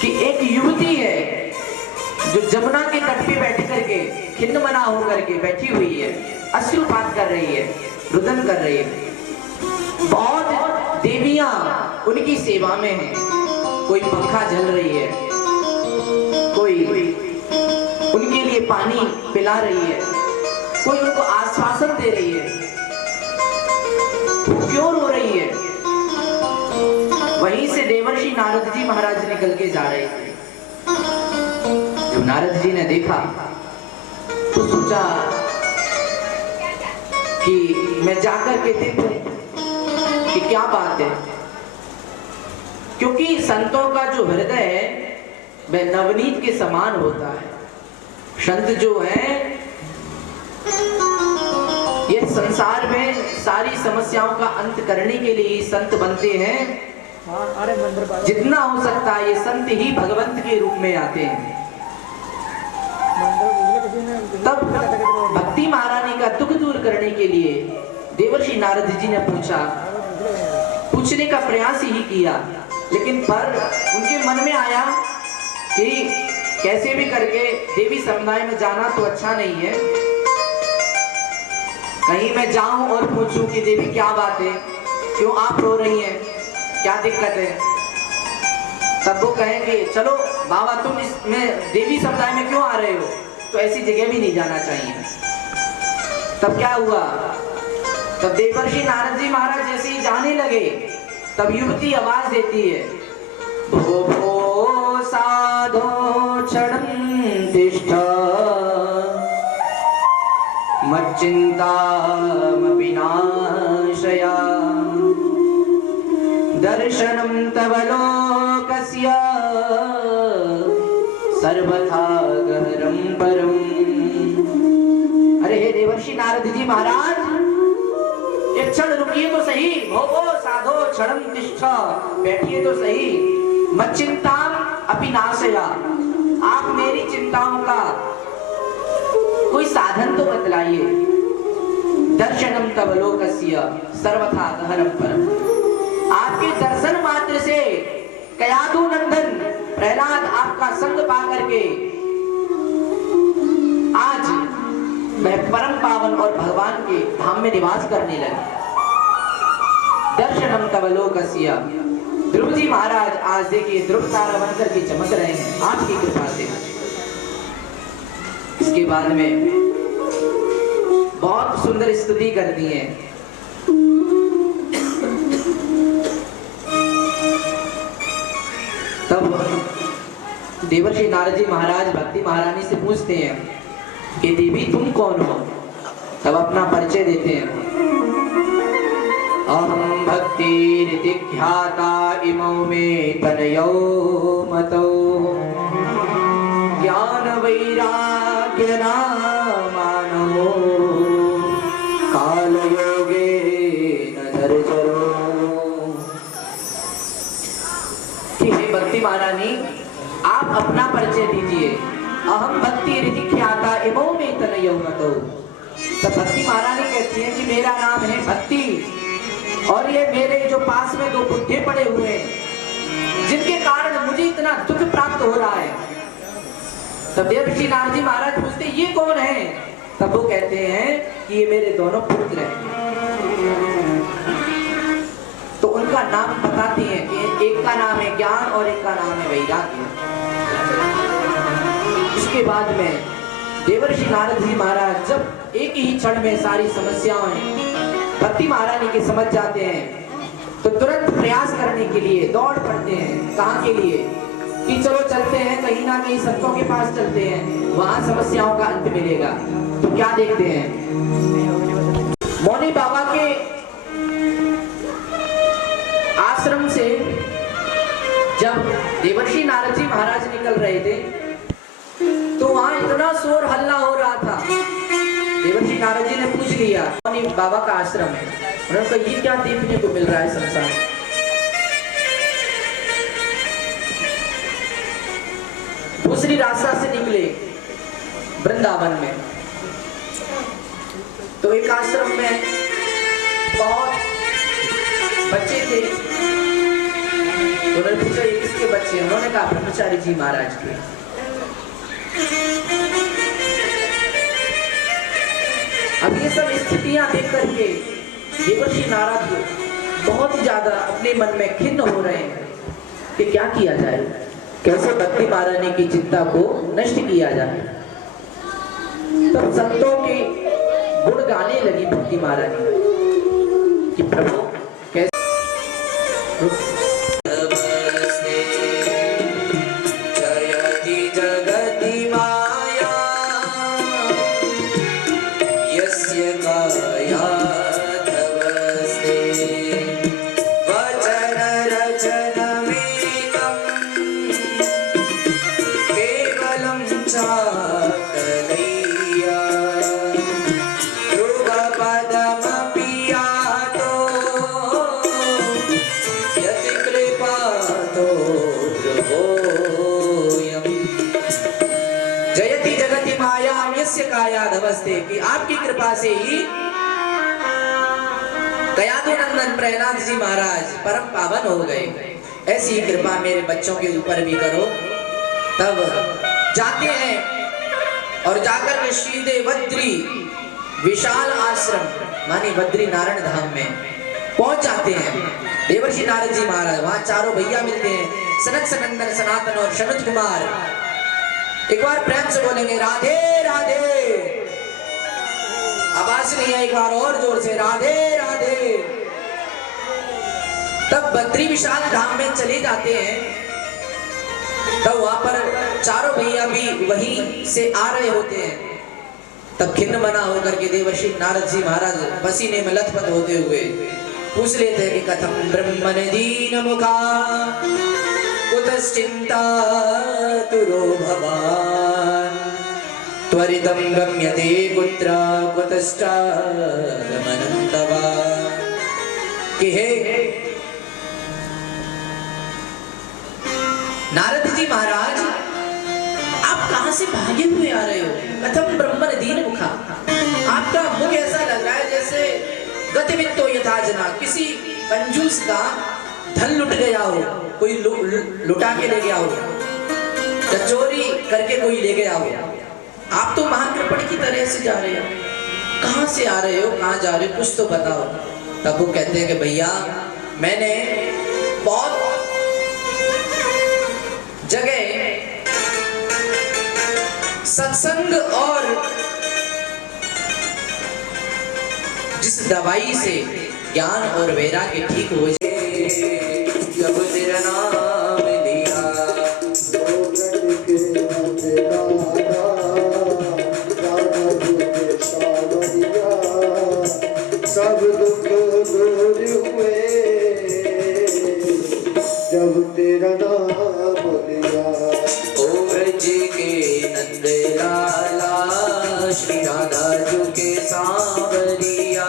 कि एक युवती है जो जमुना के तट पे बैठ करके खिन्न मना होकर के बैठी हुई है, अश्रुपात कर रही है, रुदन कर रही है। बहुत देवियां उनकी सेवा में हैं, कोई पंखा झल रही है, कोई उनके लिए पानी पिला रही है, कोई उनको आश्वासन दे रही है। क्यों रो रही है? वहीं से देवर्षि नारद जी महाराज निकल के जा रहे थे। जब नारद जी ने देखा तो सोचा कि मैं जाकर के देखूं कि क्या बात है, क्योंकि संतों का जो हृदय है वह नवनीत के समान होता है। संत जो है ये संसार में सारी समस्याओं का अंत करने के लिए संत बनते हैं। जितना हो सकता है ये संत ही भगवंत के रूप में आते हैं। तब भक्ति महारानी का दुख दूर करने के लिए देवर्षि नारद जी ने पूछने का प्रयास ही किया, लेकिन पर उनके मन में आया कि कैसे भी करके देवी समुदाय में जाना तो अच्छा नहीं है, कहीं मैं जाऊं और पूछूं कि देवी क्या बात है, क्यों आप रो रही हैं, क्या दिक्कत है। तब वो कहेंगे चलो बाबा तुम इसमें देवी समुदाय में क्यों आ रहे हो, तो ऐसी जगह भी नहीं जाना चाहिए। तब क्या हुआ, तब देवर्षि नारद जी महाराज जैसे ही जाने लगे तब युवती आवाज देती है, भो भो साधो क्षणं तिष्ठ मच्चिन्तामपि नाशया दर्शनं तव लोकस्य सर्वथा गहरं परम्। अरे हे देवर्षि नारद जी महाराज, एक क्षण रुकिए तो सही, भोगो साधो क्षणं तिष्ठ, बैठिए तो सही। मच्चिन्ताम अपि नाशया, आप मेरी चिंताओं का कोई साधन तो बतलाइए। दर्शनम तव लोकस्य सर्वथा गहरं परम्, आपके दर्शन मात्र से कयादु नंदन प्रहलाद आपका संग पा करके आज वह परम पावन और भगवान के धाम में निवास करने लगे। दर्शनम तव लोकस्य, ध्रुव जी महाराज आज देखिए ध्रुव तारा बनकर के चमक रहे हैं आपकी कृपा से। इसके बाद में बहुत सुंदर स्तुति कर दी है। तब देवर्षि नारद जी महाराज भक्ति महारानी से पूछते हैं कि देवी तुम कौन हो। तब अपना परिचय देते हैं, अहम भक्ति ख्याता इमौ मे तनयो मतो ज्ञान वैराग्य नामानो काल योगे नजर चरो। कि हे भक्ति महारानी आप अपना परिचय दीजिए। अहम भक्ति ऋति ख्याता इमो में तनयो मतो। तो भक्ति महारानी कहती है कि मेरा नाम है भक्ति और ये मेरे जो पास में दो बुड्ढे पड़े हुए हैं जिनके कारण मुझे इतना दुख प्राप्त हो रहा है। तब देवर्षि नारद जी महाराज पूछते ये कौन है? तब वो कहते हैं कि ये मेरे दोनों पुत्र हैं। तो उनका नाम बताती हैं कि एक का नाम है ज्ञान और एक का नाम है वैराग्य। इसके बाद में देवर्षि नारद जी महाराज जब एक ही क्षण में सारी समस्याएं भक्ति महारानी के समझ जाते हैं तो तुरंत प्रयास करने के लिए दौड़ पड़ते हैं। कहाँ के लिए? कि चलो चलते हैं कहीं ना कहीं संतों के पास चलते हैं, वहां समस्याओं का अंत मिलेगा। तो क्या देखते हैं, मौनी बाबा के आश्रम से जब देवर्षि नारद जी महाराज निकल रहे थे तो वहां इतना शोर हल्ला हो रहा था। देवर्षि नारद जी ने पूछ लिया मौनी बाबा का आश्रम है, उन्होंने कहा ये क्या देखने को मिल रहा है संसार में। दूसरी रास्ता से निकले वृंदावन में तो एक आश्रम में बहुत बच्चे थे। उन्होंने पूछा ये किसके बच्चे हैं? उन्होंने कहा ब्रह्मचारी जी महाराज के। अब ये सब स्थितियां देख करके देवर्षि नारद बहुत ज्यादा अपने मन में खिन्न हो रहे हैं कि क्या किया जाए, कैसे भक्ति महारानी की चिंता को नष्ट किया जाए। तब संतों के गुण गाने लगी भक्ति महारानी कि प्रभु कैसे कि आपकी कृपा से ही कयाधुनंदन प्रहलाद जी महाराज परम पावन हो गए। ऐसी कृपा मेरे बच्चों के ऊपर भी करो। तब जाते हैं और जाकर के सीधे बद्री विशाल आश्रम मानी बद्री नारायण धाम में पहुंच जाते हैं। देवर्षि नारद जी महाराज वहां चारों भैया मिलते हैं, सनक सनंदन सनातन और शनुज कुमार। एक बार प्रेम से बोलेंगे राधे राधे। आवाज नहीं है, एक बार और जोर से राधे राधे। तब बद्री विशाल धाम में चले जाते हैं। तब वहां पर चारों भैया भी वहीं से आ रहे होते हैं। तब खिन्न मना होकर के देवर्षि नारद जी महाराज पसीने में लथपथ होते हुए पूछ लेते हैं कि कथम ब्रह्मण दीन मुखा कुतश्चिंता तुरो भवान त्वरितं गम्यते कुत्र कुतश्चागमनन्तवा। कि हे नारद जी महाराज आप कहां से भागे हुए आ रहे हो? कथम ब्रह्मण दीन मुखा, आपका मुख ऐसा लग रहा है जैसे गतिवित्तो यथा जना, किसी कंजूस का धन लुट गया हो, कोई लुटा के ले गया हो, चोरी करके कोई ले गया हो। आप तो महाकृपण की तरह से जा रहे हो, कहां से आ रहे हो, कहां जा रहे हो, कुछ तो बताओ। तब वो कहते हैं कि भैया मैंने बहुत जगह सत्संग और जिस दवाई से ज्ञान और वैराग्य ठीक हो जाए, जब तेरा नाम लिया सब दुख दूर हुए, जब तेरा नाम लिया। ओ ब्रज के नंद लाला श्री राधा जी के सांवरिया,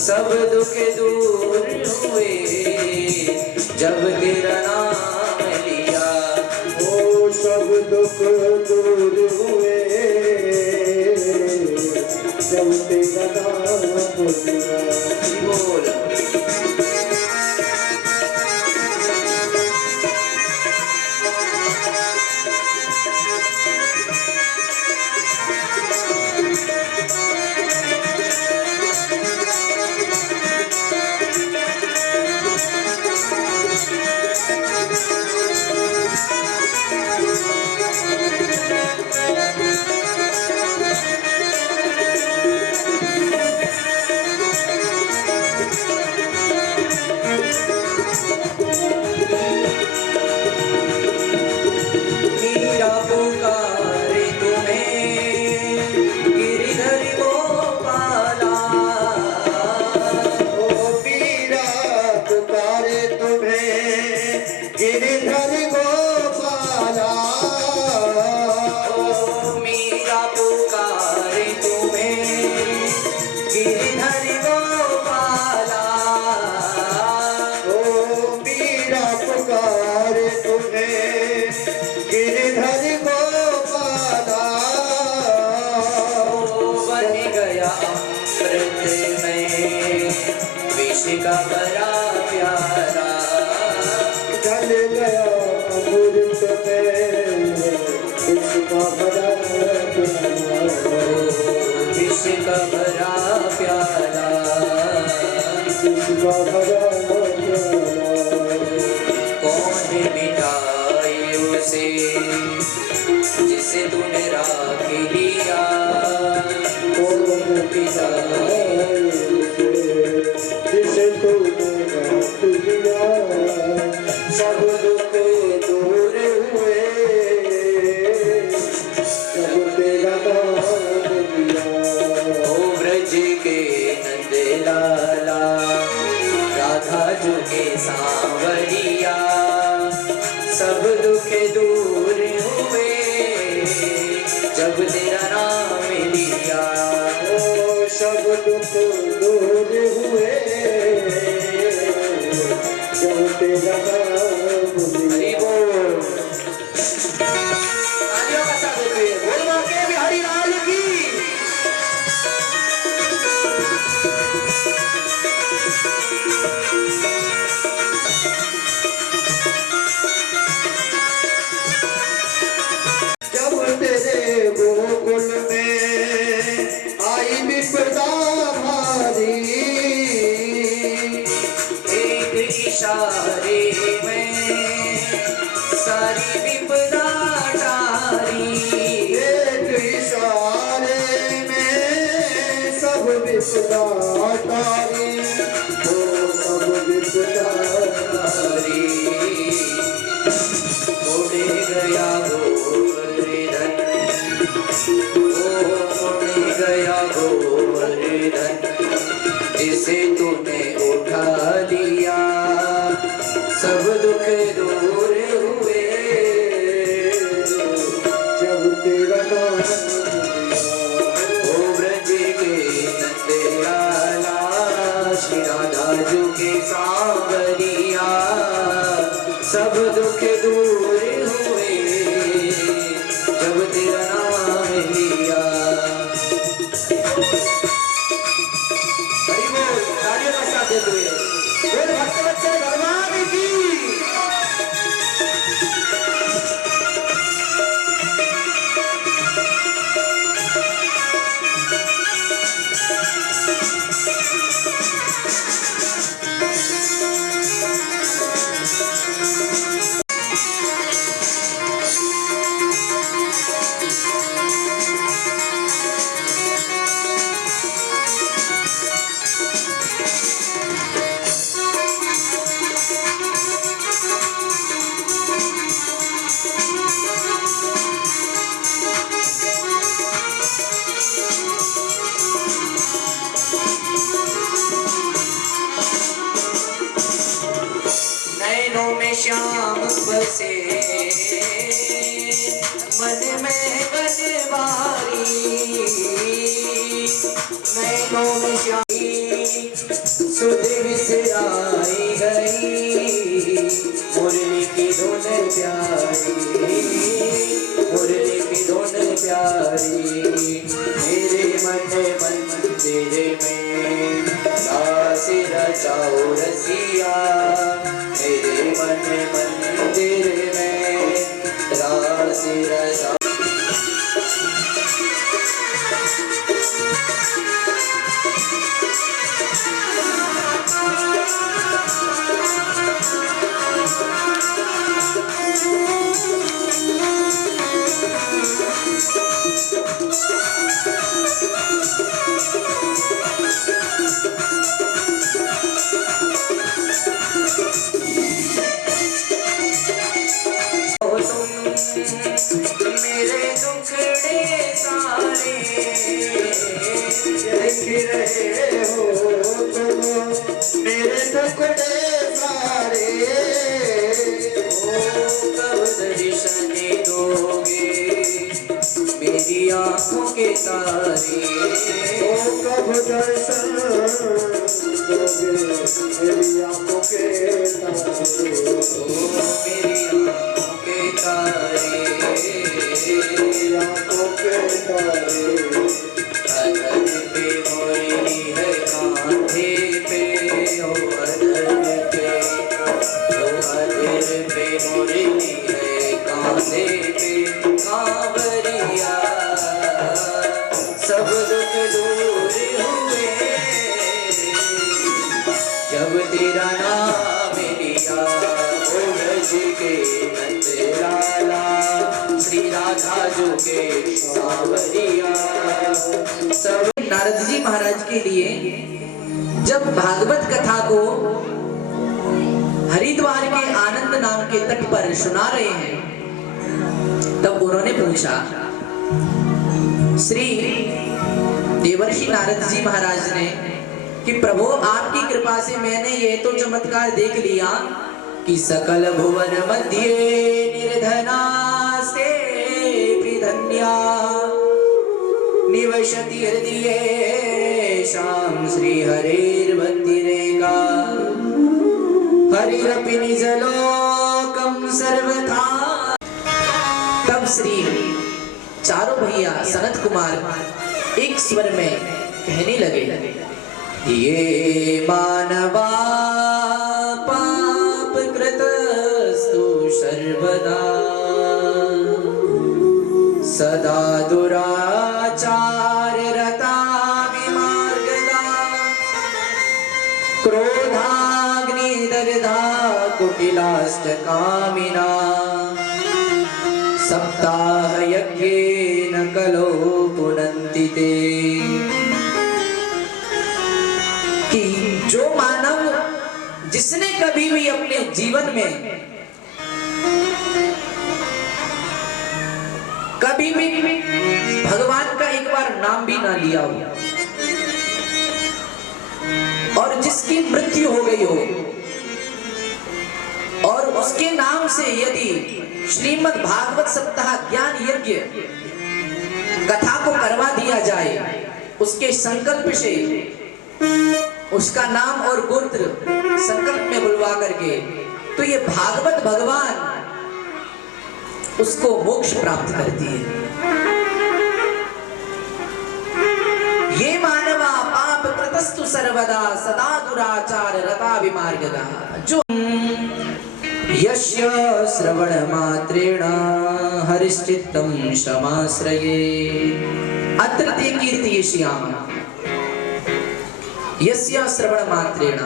सब दुख दूर हुए जब तेरा नाम लिया। ओ सब दुख दूर हुए, जब तेरा नाम लिया। बोल ढल गया अमृत में इसका भरा प्याला इसका भरा प्याला इसका भरा प्याला कौन मिटाए उसे जिसे तूने राख लिया कौन मिटाए जिसे तूने राख लिया सब दुख दूर हुए जब तेरा नाम लिया ओ ब्रज के नंद लाला राधा जो के सांवरिया सब दुख दूर हुए जब तेरा नाम लिया ओ सब दुख दूर हुए जब तेरा नाम हरि लिया बोल तालियों का साथ देते हुए बोल बाके बिहारी लाल की जब तेरे गोकुल में आई विपदा भारी एक इशारे में सारी विपदा टारी एक इशारे में सब विपदा तारी ओ सब विपदा तारी उड़े गया गोवर्धन उड़ गया गोवर्धन जिसे तूने उठा लिया सब दुख दूर हुए जब तेरा नाम लिया ओ ब्रज के नंद लाला श्री राधा जी के सांवरिया सब दुख दूर हुए जब तेरा नाम लिया हरि बोल तालियों का साथ देते हुए बोल भक्त बच्चे भगवान की नैनों में श्याम बसे मन में बनवारी नैनों में श्याम सुध विसराई गई मुरली की धुन प्यारी मुरली की धुन प्यारी मेरे मन मंदिर में दास रचाओ रसिया मेरे मन मंदिर में रास रचाओ मेरे दुखड़े सारे देख रहे हो तुम मेरे टुकड़े सारे ओ कब दर्शन दोगे मेरी आंखों के तारे ओ कब दर्शन दोगे मेरी आंखों के तारे ओ मेरी आंखों के तारे मेरी आंखों के तारे अधर पे मोरी है कांधे पे ओ अधर पे ओ अधर कंधे पे कांवरिया, सब दुख दूर हुए जब तेरा नाम लिया। ओ ब्रज के नंद लाला, श्री राधा जो के सांवरिया। सब नारद जी महाराज के लिए जब भागवत कथा को हरिद्वार के आनंद नाम के तट पर सुना रहे हैं, तब उन्होंने पूछा, श्री देवर्षि नारद जी महाराज ने, कि प्रभु आपकी कृपा से मैंने ये तो चमत्कार देख लिया कि सकल भुवन मध्य निर्धना से धन्या निवसति हृदये श्याम श्री हरिर्भक्तिरेका हरिरपि निजलोकम सर्वथा। तब श्री चारों भैया सनत कुमार एक स्वर में कहने लगे, ये मानवा पाप कृतस्तु सर्वदा, सदा दुराचार रता विमार्गदा, क्रोधाग्नि दग्धा कुटिलाष्ट कामिना, सप्ताह यज्ञेन कलो पुनन्ति ते। कि जो मानव जिसने कभी भी अपने जीवन में कभी भी भगवान का एक बार नाम भी ना लिया हो, और जिसकी मृत्यु हो गई हो, और उसके नाम से यदि श्रीमद् भागवत सप्ताह ज्ञान यज्ञ कथा को करवा दिया जाए, उसके संकल्प से उसका नाम और गोत्र संकल्प में बुलवा करके, तो ये भागवत भगवान उसको मोक्ष प्राप्त करती है। ये मानवा पाप कृतस्तु सर्वदा, सदा दुराचार रता विमार्गदा। जो यस्य श्रवण मात्रेण हरिश्चित्तं समाश्रये, अत्र ते कीर्तयिष्यामि। यस्य श्रवण मात्रेण,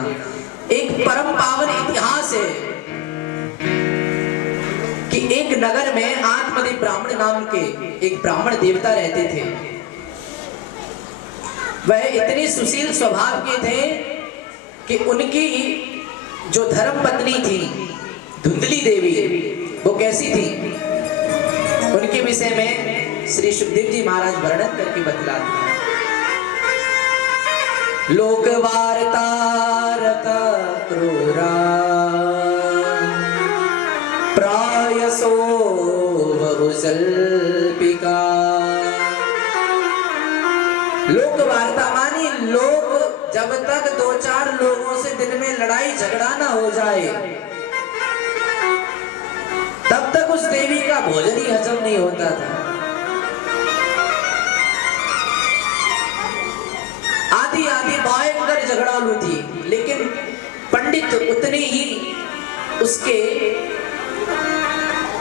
एक परम पावन इतिहास है कि एक नगर में आत्मदेव ब्राह्मण नाम के एक ब्राह्मण देवता रहते थे। वह इतने सुशील स्वभाव के थे कि उनकी जो धर्म पत्नी थी धुंधली देवी, वो कैसी थी, उनके विषय में श्री सुखदेव जी महाराज वर्णन करके बतलाते हैं। लोक वार्ता क्रूरा प्रायसो बहुसल्पिका। लोक वार्ता मानी लोग जब तक दो चार लोगों से दिन में लड़ाई झगड़ा ना हो जाए, तब तक उस देवी का भोजन ही हजम नहीं होता था। आधी आधी भयंकर झगड़ालू थी, लेकिन पंडित उतने ही उसके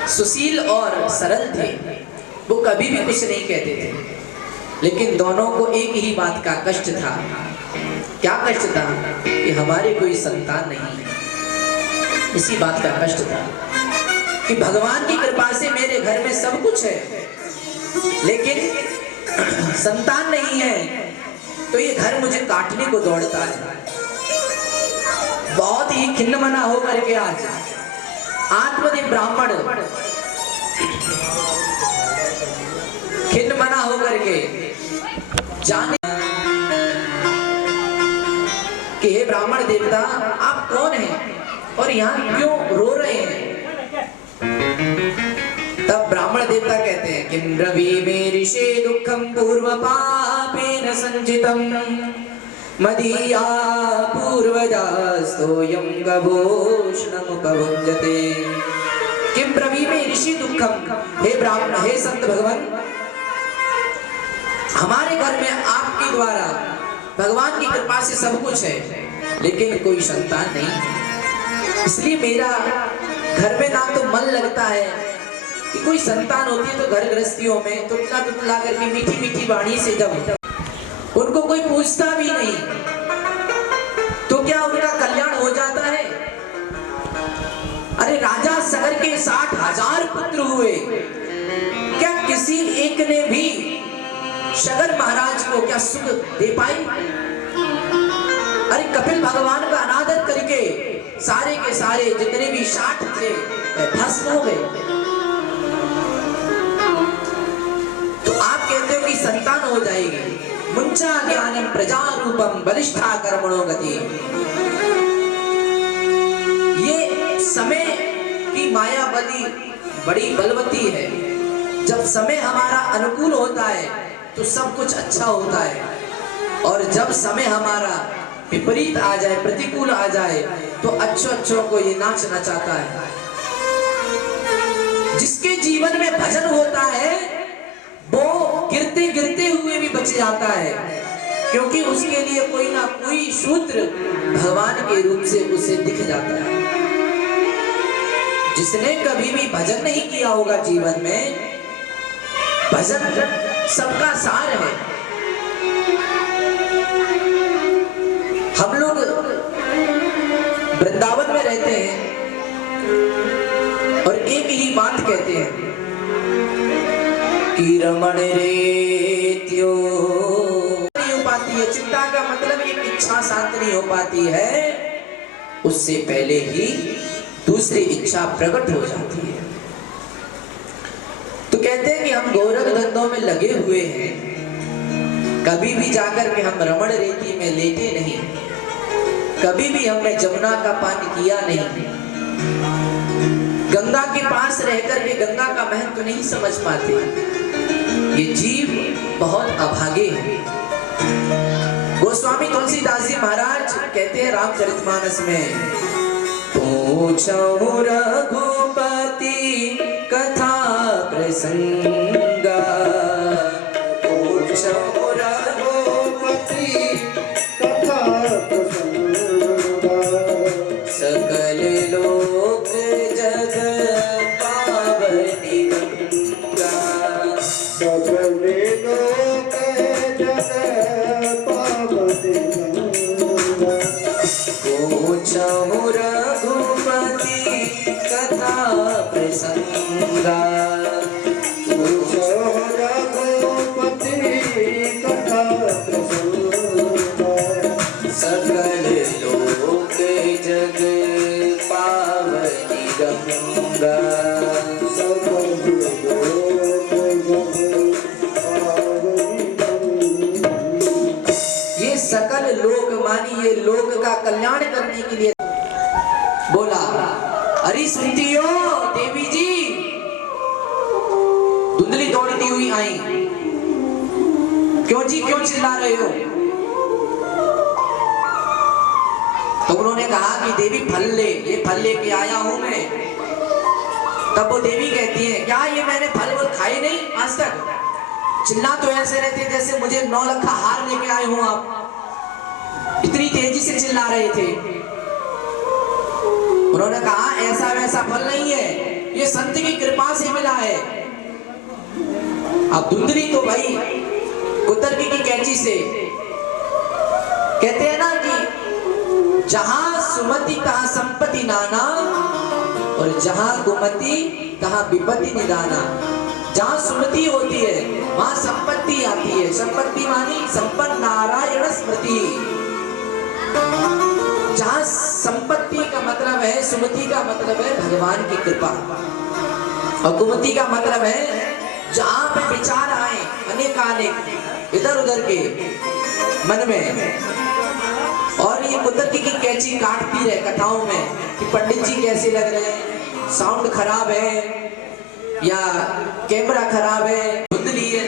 सुशील और सरल थे। वो कभी भी कुछ नहीं कहते थे, लेकिन दोनों को एक ही बात का कष्ट था। क्या कष्ट था? कि हमारे कोई संतान नहीं है। इसी बात का कष्ट था कि भगवान की कृपा से मेरे घर में सब कुछ है, लेकिन संतान नहीं है, तो ये घर मुझे काटने को दौड़ता है। बहुत ही खिन्न मना होकर के आज आत्मदेव ब्राह्मण खिन्न मना होकर के जाने कि हे ब्राह्मण देवता, आप कौन हैं और यहाँ क्यों रो रहे हैं? तब ब्राह्मण देवता कहते हैं, किं ब्रवीमि ऋषे दुःखं पूर्व पापेन संचितं, मदीया पूर्वजास्तोयं गभूषणमुपभुञ्जते। किं ब्रवीमि ऋषि दुःखं, हे ब्राह्मण, हे संत भगवान, हमारे घर में आपके द्वारा भगवान की कृपा से सब कुछ है, लेकिन कोई संतान नहीं, इसलिए मेरा घर में ना तो मन लगता है कि कोई संतान होती है तो घर गृहस्थियों में तुतला तुतला करके मीठी मीठी वाणी से जब उनको कोई पूछता भी नहीं तो क्या उनका कल्याण हो जाता है? अरे राजा सगर के 60,000 पुत्र हुए, क्या किसी एक ने भी सगर महाराज को क्या सुख दे पाए? अरे कपिल भगवान का अनादर करके सारे के सारे जितने भी 60 थे भस्म हो गए। तो आप कहते हो कि संतान हो जाएगी। मुंचा ज्ञानम प्रजा रूपम बलिष्ठा कर्मणो गति। ये समय की माया बड़ी बलवती है। जब समय हमारा अनुकूल होता है तो सब कुछ अच्छा होता है, और जब समय हमारा विपरीत आ जाए, प्रतिकूल आ जाए, तो अच्छों को ये नाच नचाता है। जिसके जीवन में भजन होता है वो गिरते गिरते हुए भी बच जाता है, क्योंकि उसके लिए कोई ना कोई सूत्र भगवान के रूप से उसे दिख जाता है। जिसने कभी भी भजन नहीं किया होगा जीवन में, भजन सबका सार है। हम लोग वृंदावन में रहते हैं और एक ही बात कहते हैं कि रमण रे त्यो नहीं हो पाती है। चिंता का मतलब एक इच्छा शांत नहीं हो पाती है, उससे पहले ही दूसरी इच्छा प्रकट हो जाती है। तो कहते हैं कि हम गोरख धंधों में लगे हुए हैं, कभी भी जाकर के हम रमण रेती में लेटे नहीं, कभी भी हमने जमुना का पान किया नहीं, गंगा के पास रहकर के गंगा का महत्व नहीं समझ पाते। ये जीव बहुत अभागे हैं। गोस्वामी तुलसीदास जी महाराज कहते हैं रामचरितमानस में, पूछो रघुपति कथा प्रसंगा, पूछो रघुपति कथा प्रसंगा, सकल लोक जग पावनी गंगा, सकल लोक जग पावनी गंगा, पूछो रघुपति कथा प्रसंगा, पूछो रघुपति कथा प्रसंगा, सकल लोक जग पावनी गंगा। सकल लोक जग पावनी गंगा। ये सकल लोक मानी ये लोक का कल्याण करने के लिए बोला। अरे सुनती हो देवी जी? धुंधली दौड़ती हुई आई। क्यों जी, क्यों चिल्ला रहे हो? तो उन्होंने कहा कि देवी फल ले, ये फल लेके आया हूं मैं। तब वो देवी कहती है, क्या ये मैंने फल वो खाए नहीं आज तक? चिल्ला तो ऐसे रहते जैसे मुझे 9 लाख का हार लेके आए हो आप, इतनी तेजी से चिल्ला रहे थे। उन्होंने कहा ऐसा वैसा फल नहीं है, ये संत की कृपा से मिला है। अब धुंधली तो भाई उतर की कैंची से कहते हैं ना कि जहां सुमति तहां संपत्ति नाना, और जहां कुमति तहां विपत्ति निदाना। जहां सुमति होती है वहां संपत्ति आती है। संपत्ति मानी संपन्न नारायण स्मृति। जहां संपत्ति का मतलब है, सुमति का मतलब है भगवान की कृपा, और कुमति का मतलब है जहां पे विचार आए अनेकानेक इधर उधर के मन में, और ये कुदरत की कैंची काटती रहे कथाओं में कि पंडित जी कैसे लग रहे हैं, साउंड खराब है या कैमरा खराब है, धुंधली है।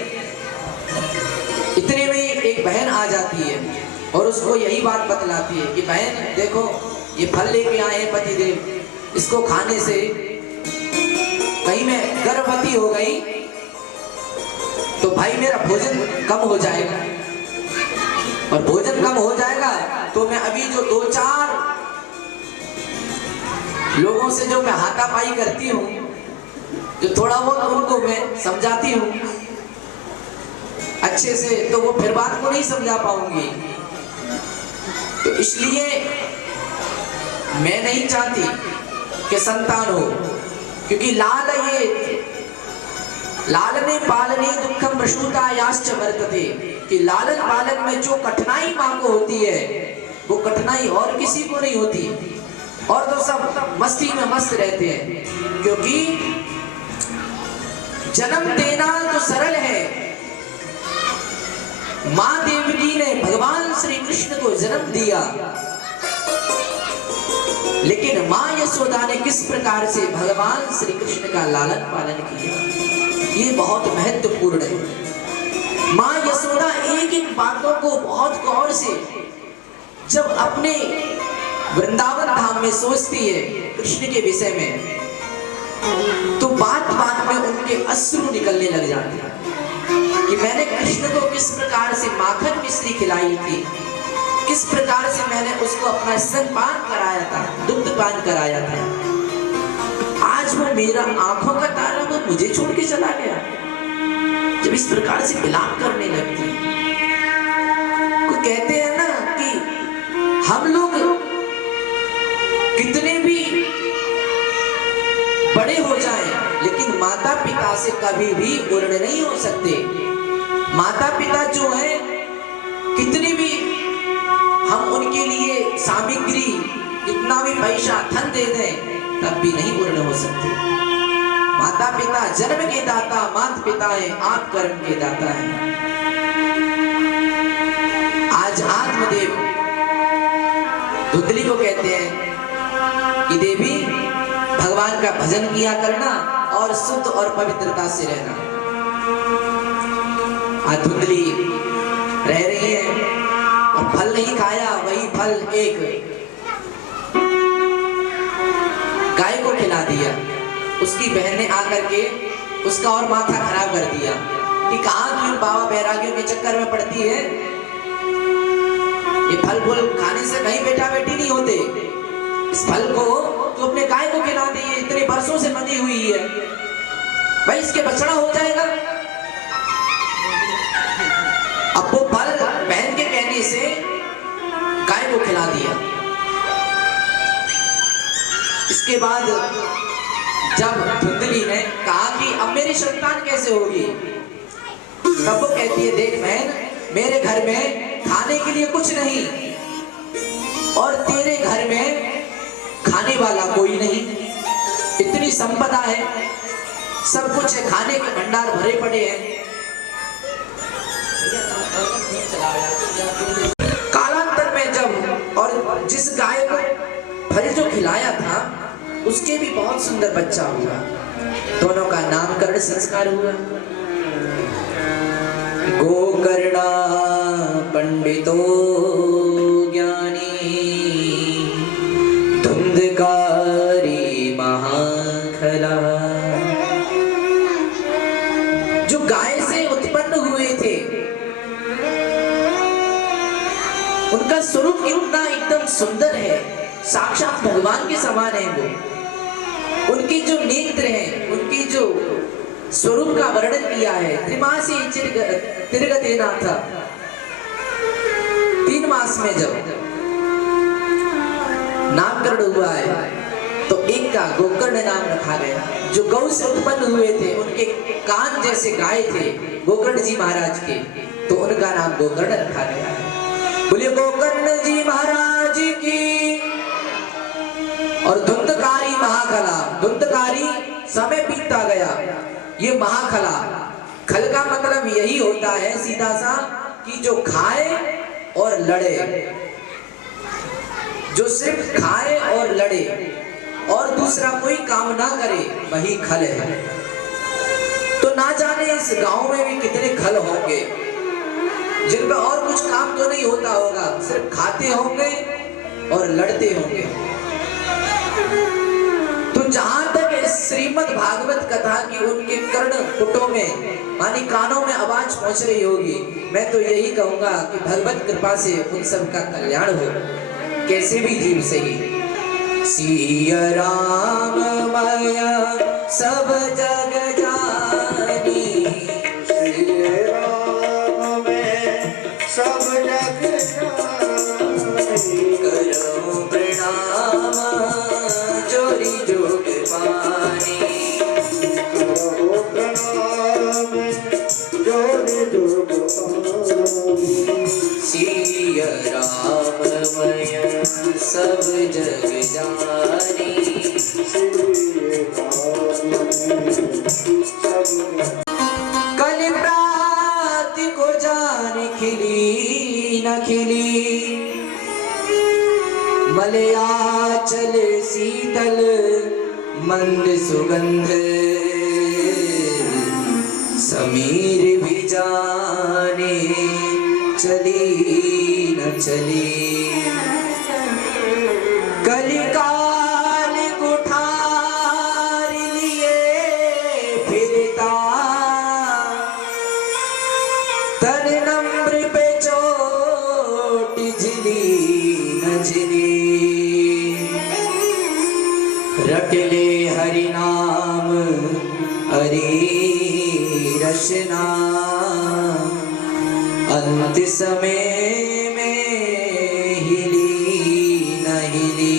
इतने में एक बहन आ जाती है और उसको यही बात बतलाती है कि बहन देखो ये फल लेके आए हैं पतिदेव, इसको खाने से कहीं मैं गर्भवती हो गई तो भाई मेरा भोजन कम हो जाएगा, और भोजन कम हो जाएगा तो मैं अभी जो 2-4 लोगों से जो मैं हाथापाई करती हूँ जो थोड़ा बहुत उनको मैं समझाती हूँ अच्छे से, तो वो फिर बात को नहीं समझा पाऊंगी। तो इसलिए मैं नहीं चाहती कि संतान हो, क्योंकि लालने पालने दुखम प्रसूतायाश्च वर्तते, कि लालन पालन में जो कठिनाई माँ को होती है वो कठिनाई और किसी को नहीं होती। और तो सब मस्ती में मस्त रहते हैं, क्योंकि जन्म देना तो सरल है। मां देवकी ने भगवान श्री कृष्ण को जन्म दिया, लेकिन मां यशोदा ने किस प्रकार से भगवान श्री कृष्ण का लालन पालन किया, ये बहुत महत्वपूर्ण है। मां यशोदा एक एक बातों को बहुत गौर से जब अपने वृंदावन धाम में सोचती है कृष्ण के विषय में, तो बात बात में उनके अश्रु निकलने लग जाते हैं कि मैंने कृष्ण को किस प्रकार से माखन मिश्री खिलाई थी, किस प्रकार से मैंने उसको अपना स्तनपान कराया था, दुग्धपान कराया था। आज वो मेरा आंखों का तारा वो मुझे छोड़ के चला गया। जब इस प्रकार से विलाप करने लगती है, कोई कहते हैं ना कि हम लोग कितने भी बड़े हो जाएं, लेकिन माता पिता से कभी भी उर्ण नहीं हो सकते। माता पिता जो है, कितनी भी हम उनके लिए सामग्री, कितना भी पैसा धन दे दें, तब भी नहीं पूर्ण हो सकते। माता पिता जन्म के दाता, माता पिता है आप कर्म के दाता है। आज आत्मदेव धुंधली को कहते हैं कि देवी भगवान का भजन किया करना और शुद्ध और पवित्रता से रहना। आज धुंधली रह रही है और फल नहीं खाया, वही फल एक गाय को खिला दिया। उसकी बहन ने आकर के उसका और माथा खराब कर दिया कि कहां क्यों बाबा बैरागियों के चक्कर में पड़ती है, ये फल फूल खाने से कहीं बेटा बेटी नहीं होते। इस फल को तो अपने गाय को खिला दी, इतने वर्षों से बंधी हुई है, भाई इसके बछड़ा हो जाएगा। अब वो फल बहन के कहने से गाय को खिला दिया। इसके बाद जब धुंधली ने कहा कि अब मेरी संतान कैसे होगी, तब वो कहती है देख बहन, मेरे घर में खाने के लिए कुछ नहीं और तेरे घर में खाने वाला कोई नहीं। इतनी संपदा है, सब कुछ है, खाने के भंडार भरे पड़े हैं। कालांतर में जब और जिस गाय को फल जो खिलाया था उसके भी बहुत सुंदर बच्चा हुआ, दोनों का नामकरण संस्कार हुआ। गोकर्णा पंडितो ज्ञानी धुंधकारी महाखला। जो गाय से उत्पन्न हुए थे उनका स्वरूप कितना एकदम सुंदर है, साक्षात भगवान के समान है वो। उनके जो नेत्र हैं, उनकी जो स्वरूप का वर्णन किया है, त्रिमासी तिरगतेनाथ, 3 मास में जब नामकरण हुआ है तो एक का गोकर्ण नाम रखा गया। जो गौ से उत्पन्न हुए थे उनके कान जैसे गाय थे गोकर्ण जी महाराज के, तो उनका नाम गोकर्ण रखा गया है। बोलिए गोकर्ण जी महाराज की। और धुंधकारी महाखला, धुंधकारी समय बीतता गया, ये महाखला, खल का मतलब यही होता है सीधा सा कि जो खाए और लड़े, जो सिर्फ खाए और लड़े और दूसरा कोई काम ना करे, वही खल है। तो ना जाने इस गांव में भी कितने खल होंगे जिनमें और कुछ काम तो नहीं होता होगा, सिर्फ खाते होंगे और लड़ते होंगे। तो जहां तक श्रीमद् भागवत कथा की उनके कर्ण पुटों में मानी कानों में आवाज पहुंच रही होगी, मैं तो यही कहूंगा कि भगवत कृपा से उन सब का कल्याण हो, कैसे भी जीव से ही। सिया राम माया सब कल प्रात को जान खिली न खिली, मलयाचल शीतल मंद सुगंध, समीर भी जाने चली न चली। कलिकाल कुठार लिए फिरता, तन नम्र पे चोट झिली न झिली। रट ले हरि नाम हरि रचना, अंत समय में हिली न हिली।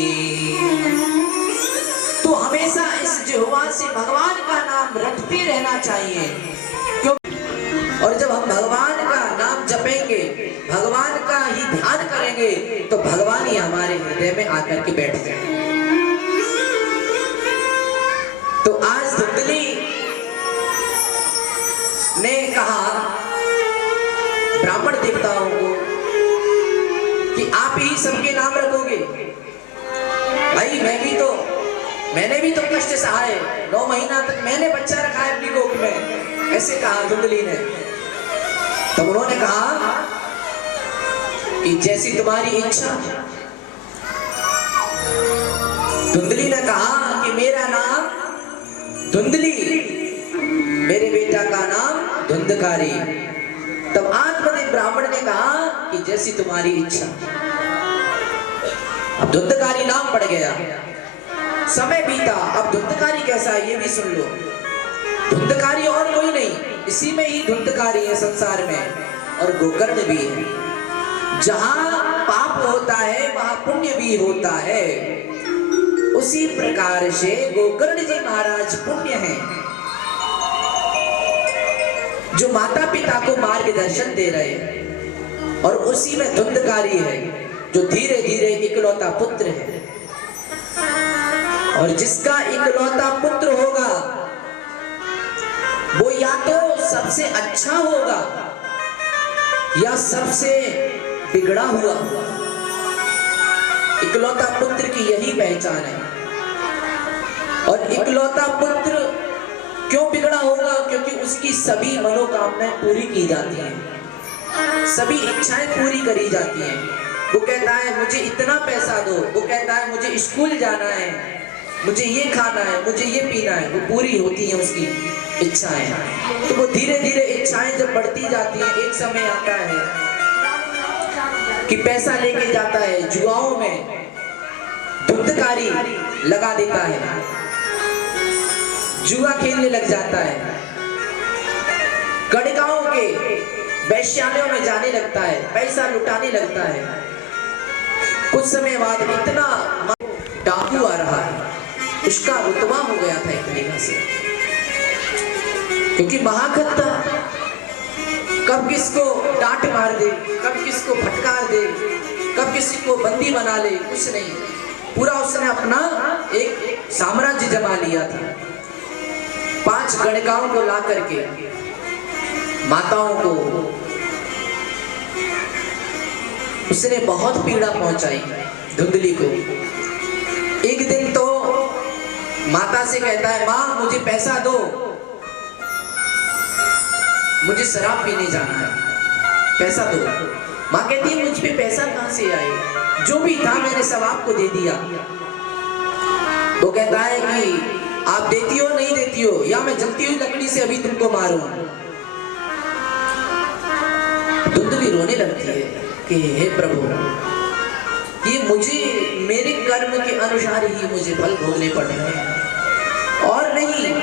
तो हमेशा इस जिह्वा से भगवान का नाम रटते रहना चाहिए, क्यों? और जब हम भगवान का नाम जपेंगे, भगवान का ही ध्यान करेंगे, तो भगवान ही हमारे हृदय में आकर के बैठ जाएंगे। तो आज धुंधली ने कहा ब्राह्मण देवताओं को कि आप ही सबके नाम रखोगे। भाई मैंने भी तो कष्ट सहाय, 9 महीना तक मैंने बच्चा रखा है अपनी गोद में, ऐसे कहा धुंधली ने। तब उन्होंने कहा कि जैसी तुम्हारी इच्छा। धुंधली ने कहा कि मेरा नाम धुंधली, मेरे बेटा का नाम धुंधकारी। तब आत्मदेव ब्राह्मण ने कहा कि जैसी तुम्हारी इच्छा। अब धुंधकारी नाम पड़ गया, समय बीता। अब धुंधकारी कैसा है ये भी सुन लो। धुंधकारी और कोई नहीं, इसी में ही धुंधकारी है संसार में, और गोकर्ण भी है। जहां पाप होता है वहां पुण्य भी होता है। उसी प्रकार से गोकर्ण जी महाराज पुण्य हैं, जो माता पिता को मार्गदर्शन दे रहे हैं। और उसी में धुंधकारी है, जो धीरे धीरे इकलौता पुत्र है। और जिसका इकलौता पुत्र होगा वो या तो सबसे अच्छा होगा या सबसे बिगड़ा हुआ होगा। इकलौता पुत्र की यही पहचान है। और इकलौता पुत्र क्यों बिगड़ा होगा? क्योंकि उसकी सभी मनोकामनाएं पूरी की जाती हैं, सभी इच्छाएं पूरी करी जाती हैं। वो कहता है मुझे इतना पैसा दो, वो कहता है मुझे स्कूल जाना है, मुझे ये खाना है, मुझे ये पीना है, वो पूरी होती हैं उसकी इच्छाएं। तो वो धीरे धीरे इच्छाएं जब बढ़ती जाती हैं, एक समय आता है कि पैसा लेके जाता है जुआओं में, धुंधकारी लगा देता है, जुआ खेलने लग जाता है, गड़गांव के वैश्यालयों में जाने लगता है, पैसा लुटाने लगता है। कुछ समय बाद इतना डाकू आ रहा है, उसका रुतबा हो गया था एक तरीके से, क्योंकि महाखत था। कब किसको डांट मार दे, कब किसको फटकार दे, कब किसी को बंदी बना ले, कुछ नहीं। पूरा उसने अपना एक साम्राज्य जमा लिया था। 5 गणिकाओं को ला करके माताओं को उसने बहुत पीड़ा पहुंचाई धुंधली को। एक दिन तो माता से कहता है, माँ मुझे पैसा दो, मुझे शराब पीने जाना है, पैसा दो। माँ कहती है मुझ पे पैसा कहां से आए, जो भी था मैंने सब आपको दे दिया। वो कहता है कि आप देती हो नहीं देती हो, या मैं जलती हुई लकड़ी से अभी तुमको मारूं। धुंधली रोने लगती है कि हे प्रभु, ये मुझे मेरे कर्म के अनुसार ही मुझे फल भोगने पड़ रहे हैं, और नहीं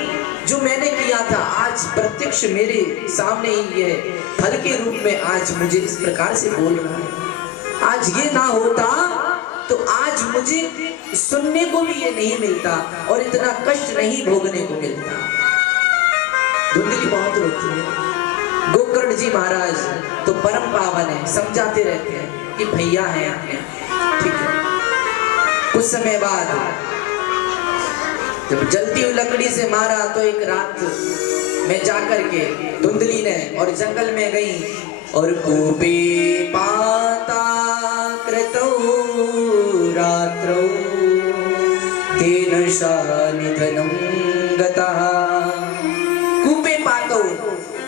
जो मैंने किया था आज प्रत्यक्ष मेरे सामने ही है, फल के रूप में आज मुझे इस प्रकार से बोल रहा है। आज ये ना होता तो आज मुझे सुनने को भी ये नहीं मिलता और इतना कष्ट नहीं भोगने को मिलता। धुंधली बहुत रोती है। गोकर्ण जी महाराज तो परम पावन है, समझाते रहते हैं कि भैया है आपके, ठीक है। कुछ समय बाद जब जलती हुई लकड़ी से मारा तो एक रात में जाकर के धुंधली ने और जंगल में गई और कूपे पाता कृतौ रात्रौ तेन सा निधनं गतः। कूपे पातो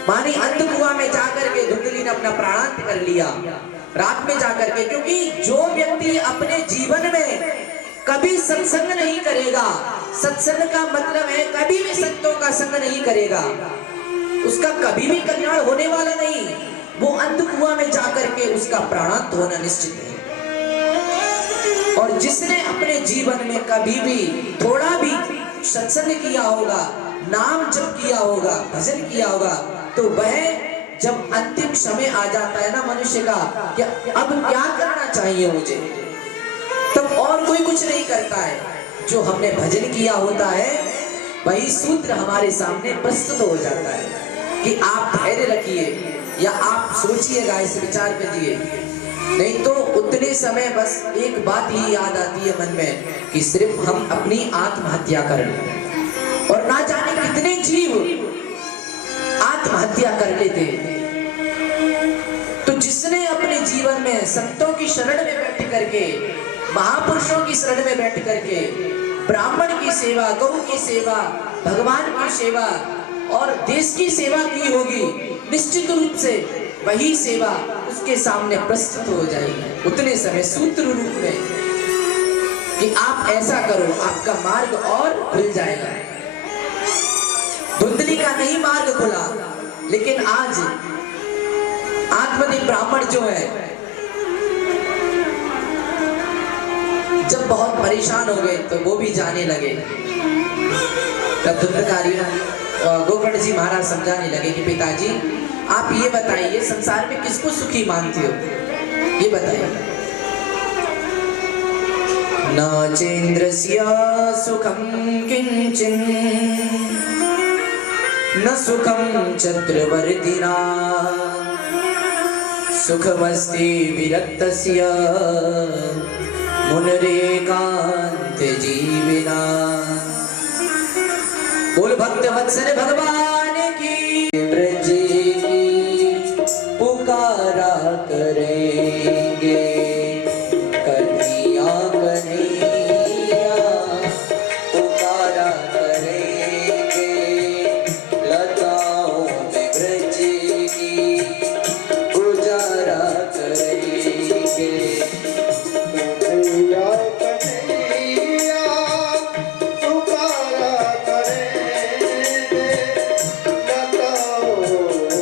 मानी अंत कुआं में जाकर के धुंधली ने अपना प्राणांत कर लिया रात में जाकर के। क्योंकि जो व्यक्ति अपने जीवन में कभी सत्संग नहीं करेगा, सत्संग का मतलब है कभी भी संतों का संग नहीं करेगा, उसका कभी भी कल्याण होने वाला नहीं। वो अंत कुआं में जाकर के उसका प्राणांत होना निश्चित है। और जिसने अपने जीवन में कभी भी थोड़ा भी सत्संग किया होगा, नाम जप किया होगा, भजन किया होगा, तो वह जब अंतिम समय आ जाता है ना मनुष्य का, क्या अब क्या करना चाहिए मुझे, तब और कोई कुछ नहीं करता है। जो हमने भजन किया होता है वही सूत्र हमारे सामने प्रस्तुत हो जाता है कि आप धैर्य रखिए या आप सोचिएगा, इस विचार करिए। नहीं तो उतने समय बस एक बात ही याद आती है मन में कि सिर्फ हम अपनी आत्महत्या कर लें। और ना जाने कितने जीव आत्महत्या कर लेते। तो जिसने अपने जीवन में संतों की शरण में बैठ करके, महापुरुषों की शरण में बैठ करके ब्राह्मण की सेवा, गौ की सेवा, भगवान की सेवा और देश की सेवा की होगी, निश्चित रूप से वही सेवा उसके सामने प्रस्तुत हो जाएगी उतने समय सूत्र रूप में कि आप ऐसा करो, आपका मार्ग और खुल जाएगा। धुंधली का नहीं मार्ग खुला, लेकिन आज आत्मदेव ब्राह्मण जो है जब बहुत परेशान हो गए तो वो भी जाने लगे। तब धुंधकारी गोकर्ण जी महाराज समझाने लगे कि पिताजी आप ये बताइए संसार में किसको सुखी मानते हो, ये बताइए। न चेन्द्रस्य सुखं किंचिन न सुखं चक्रवर्तिना सुखमस्ति विरक्तस्य मुनिरेकांत जीविना। बोल भक्त वत्सल भगवान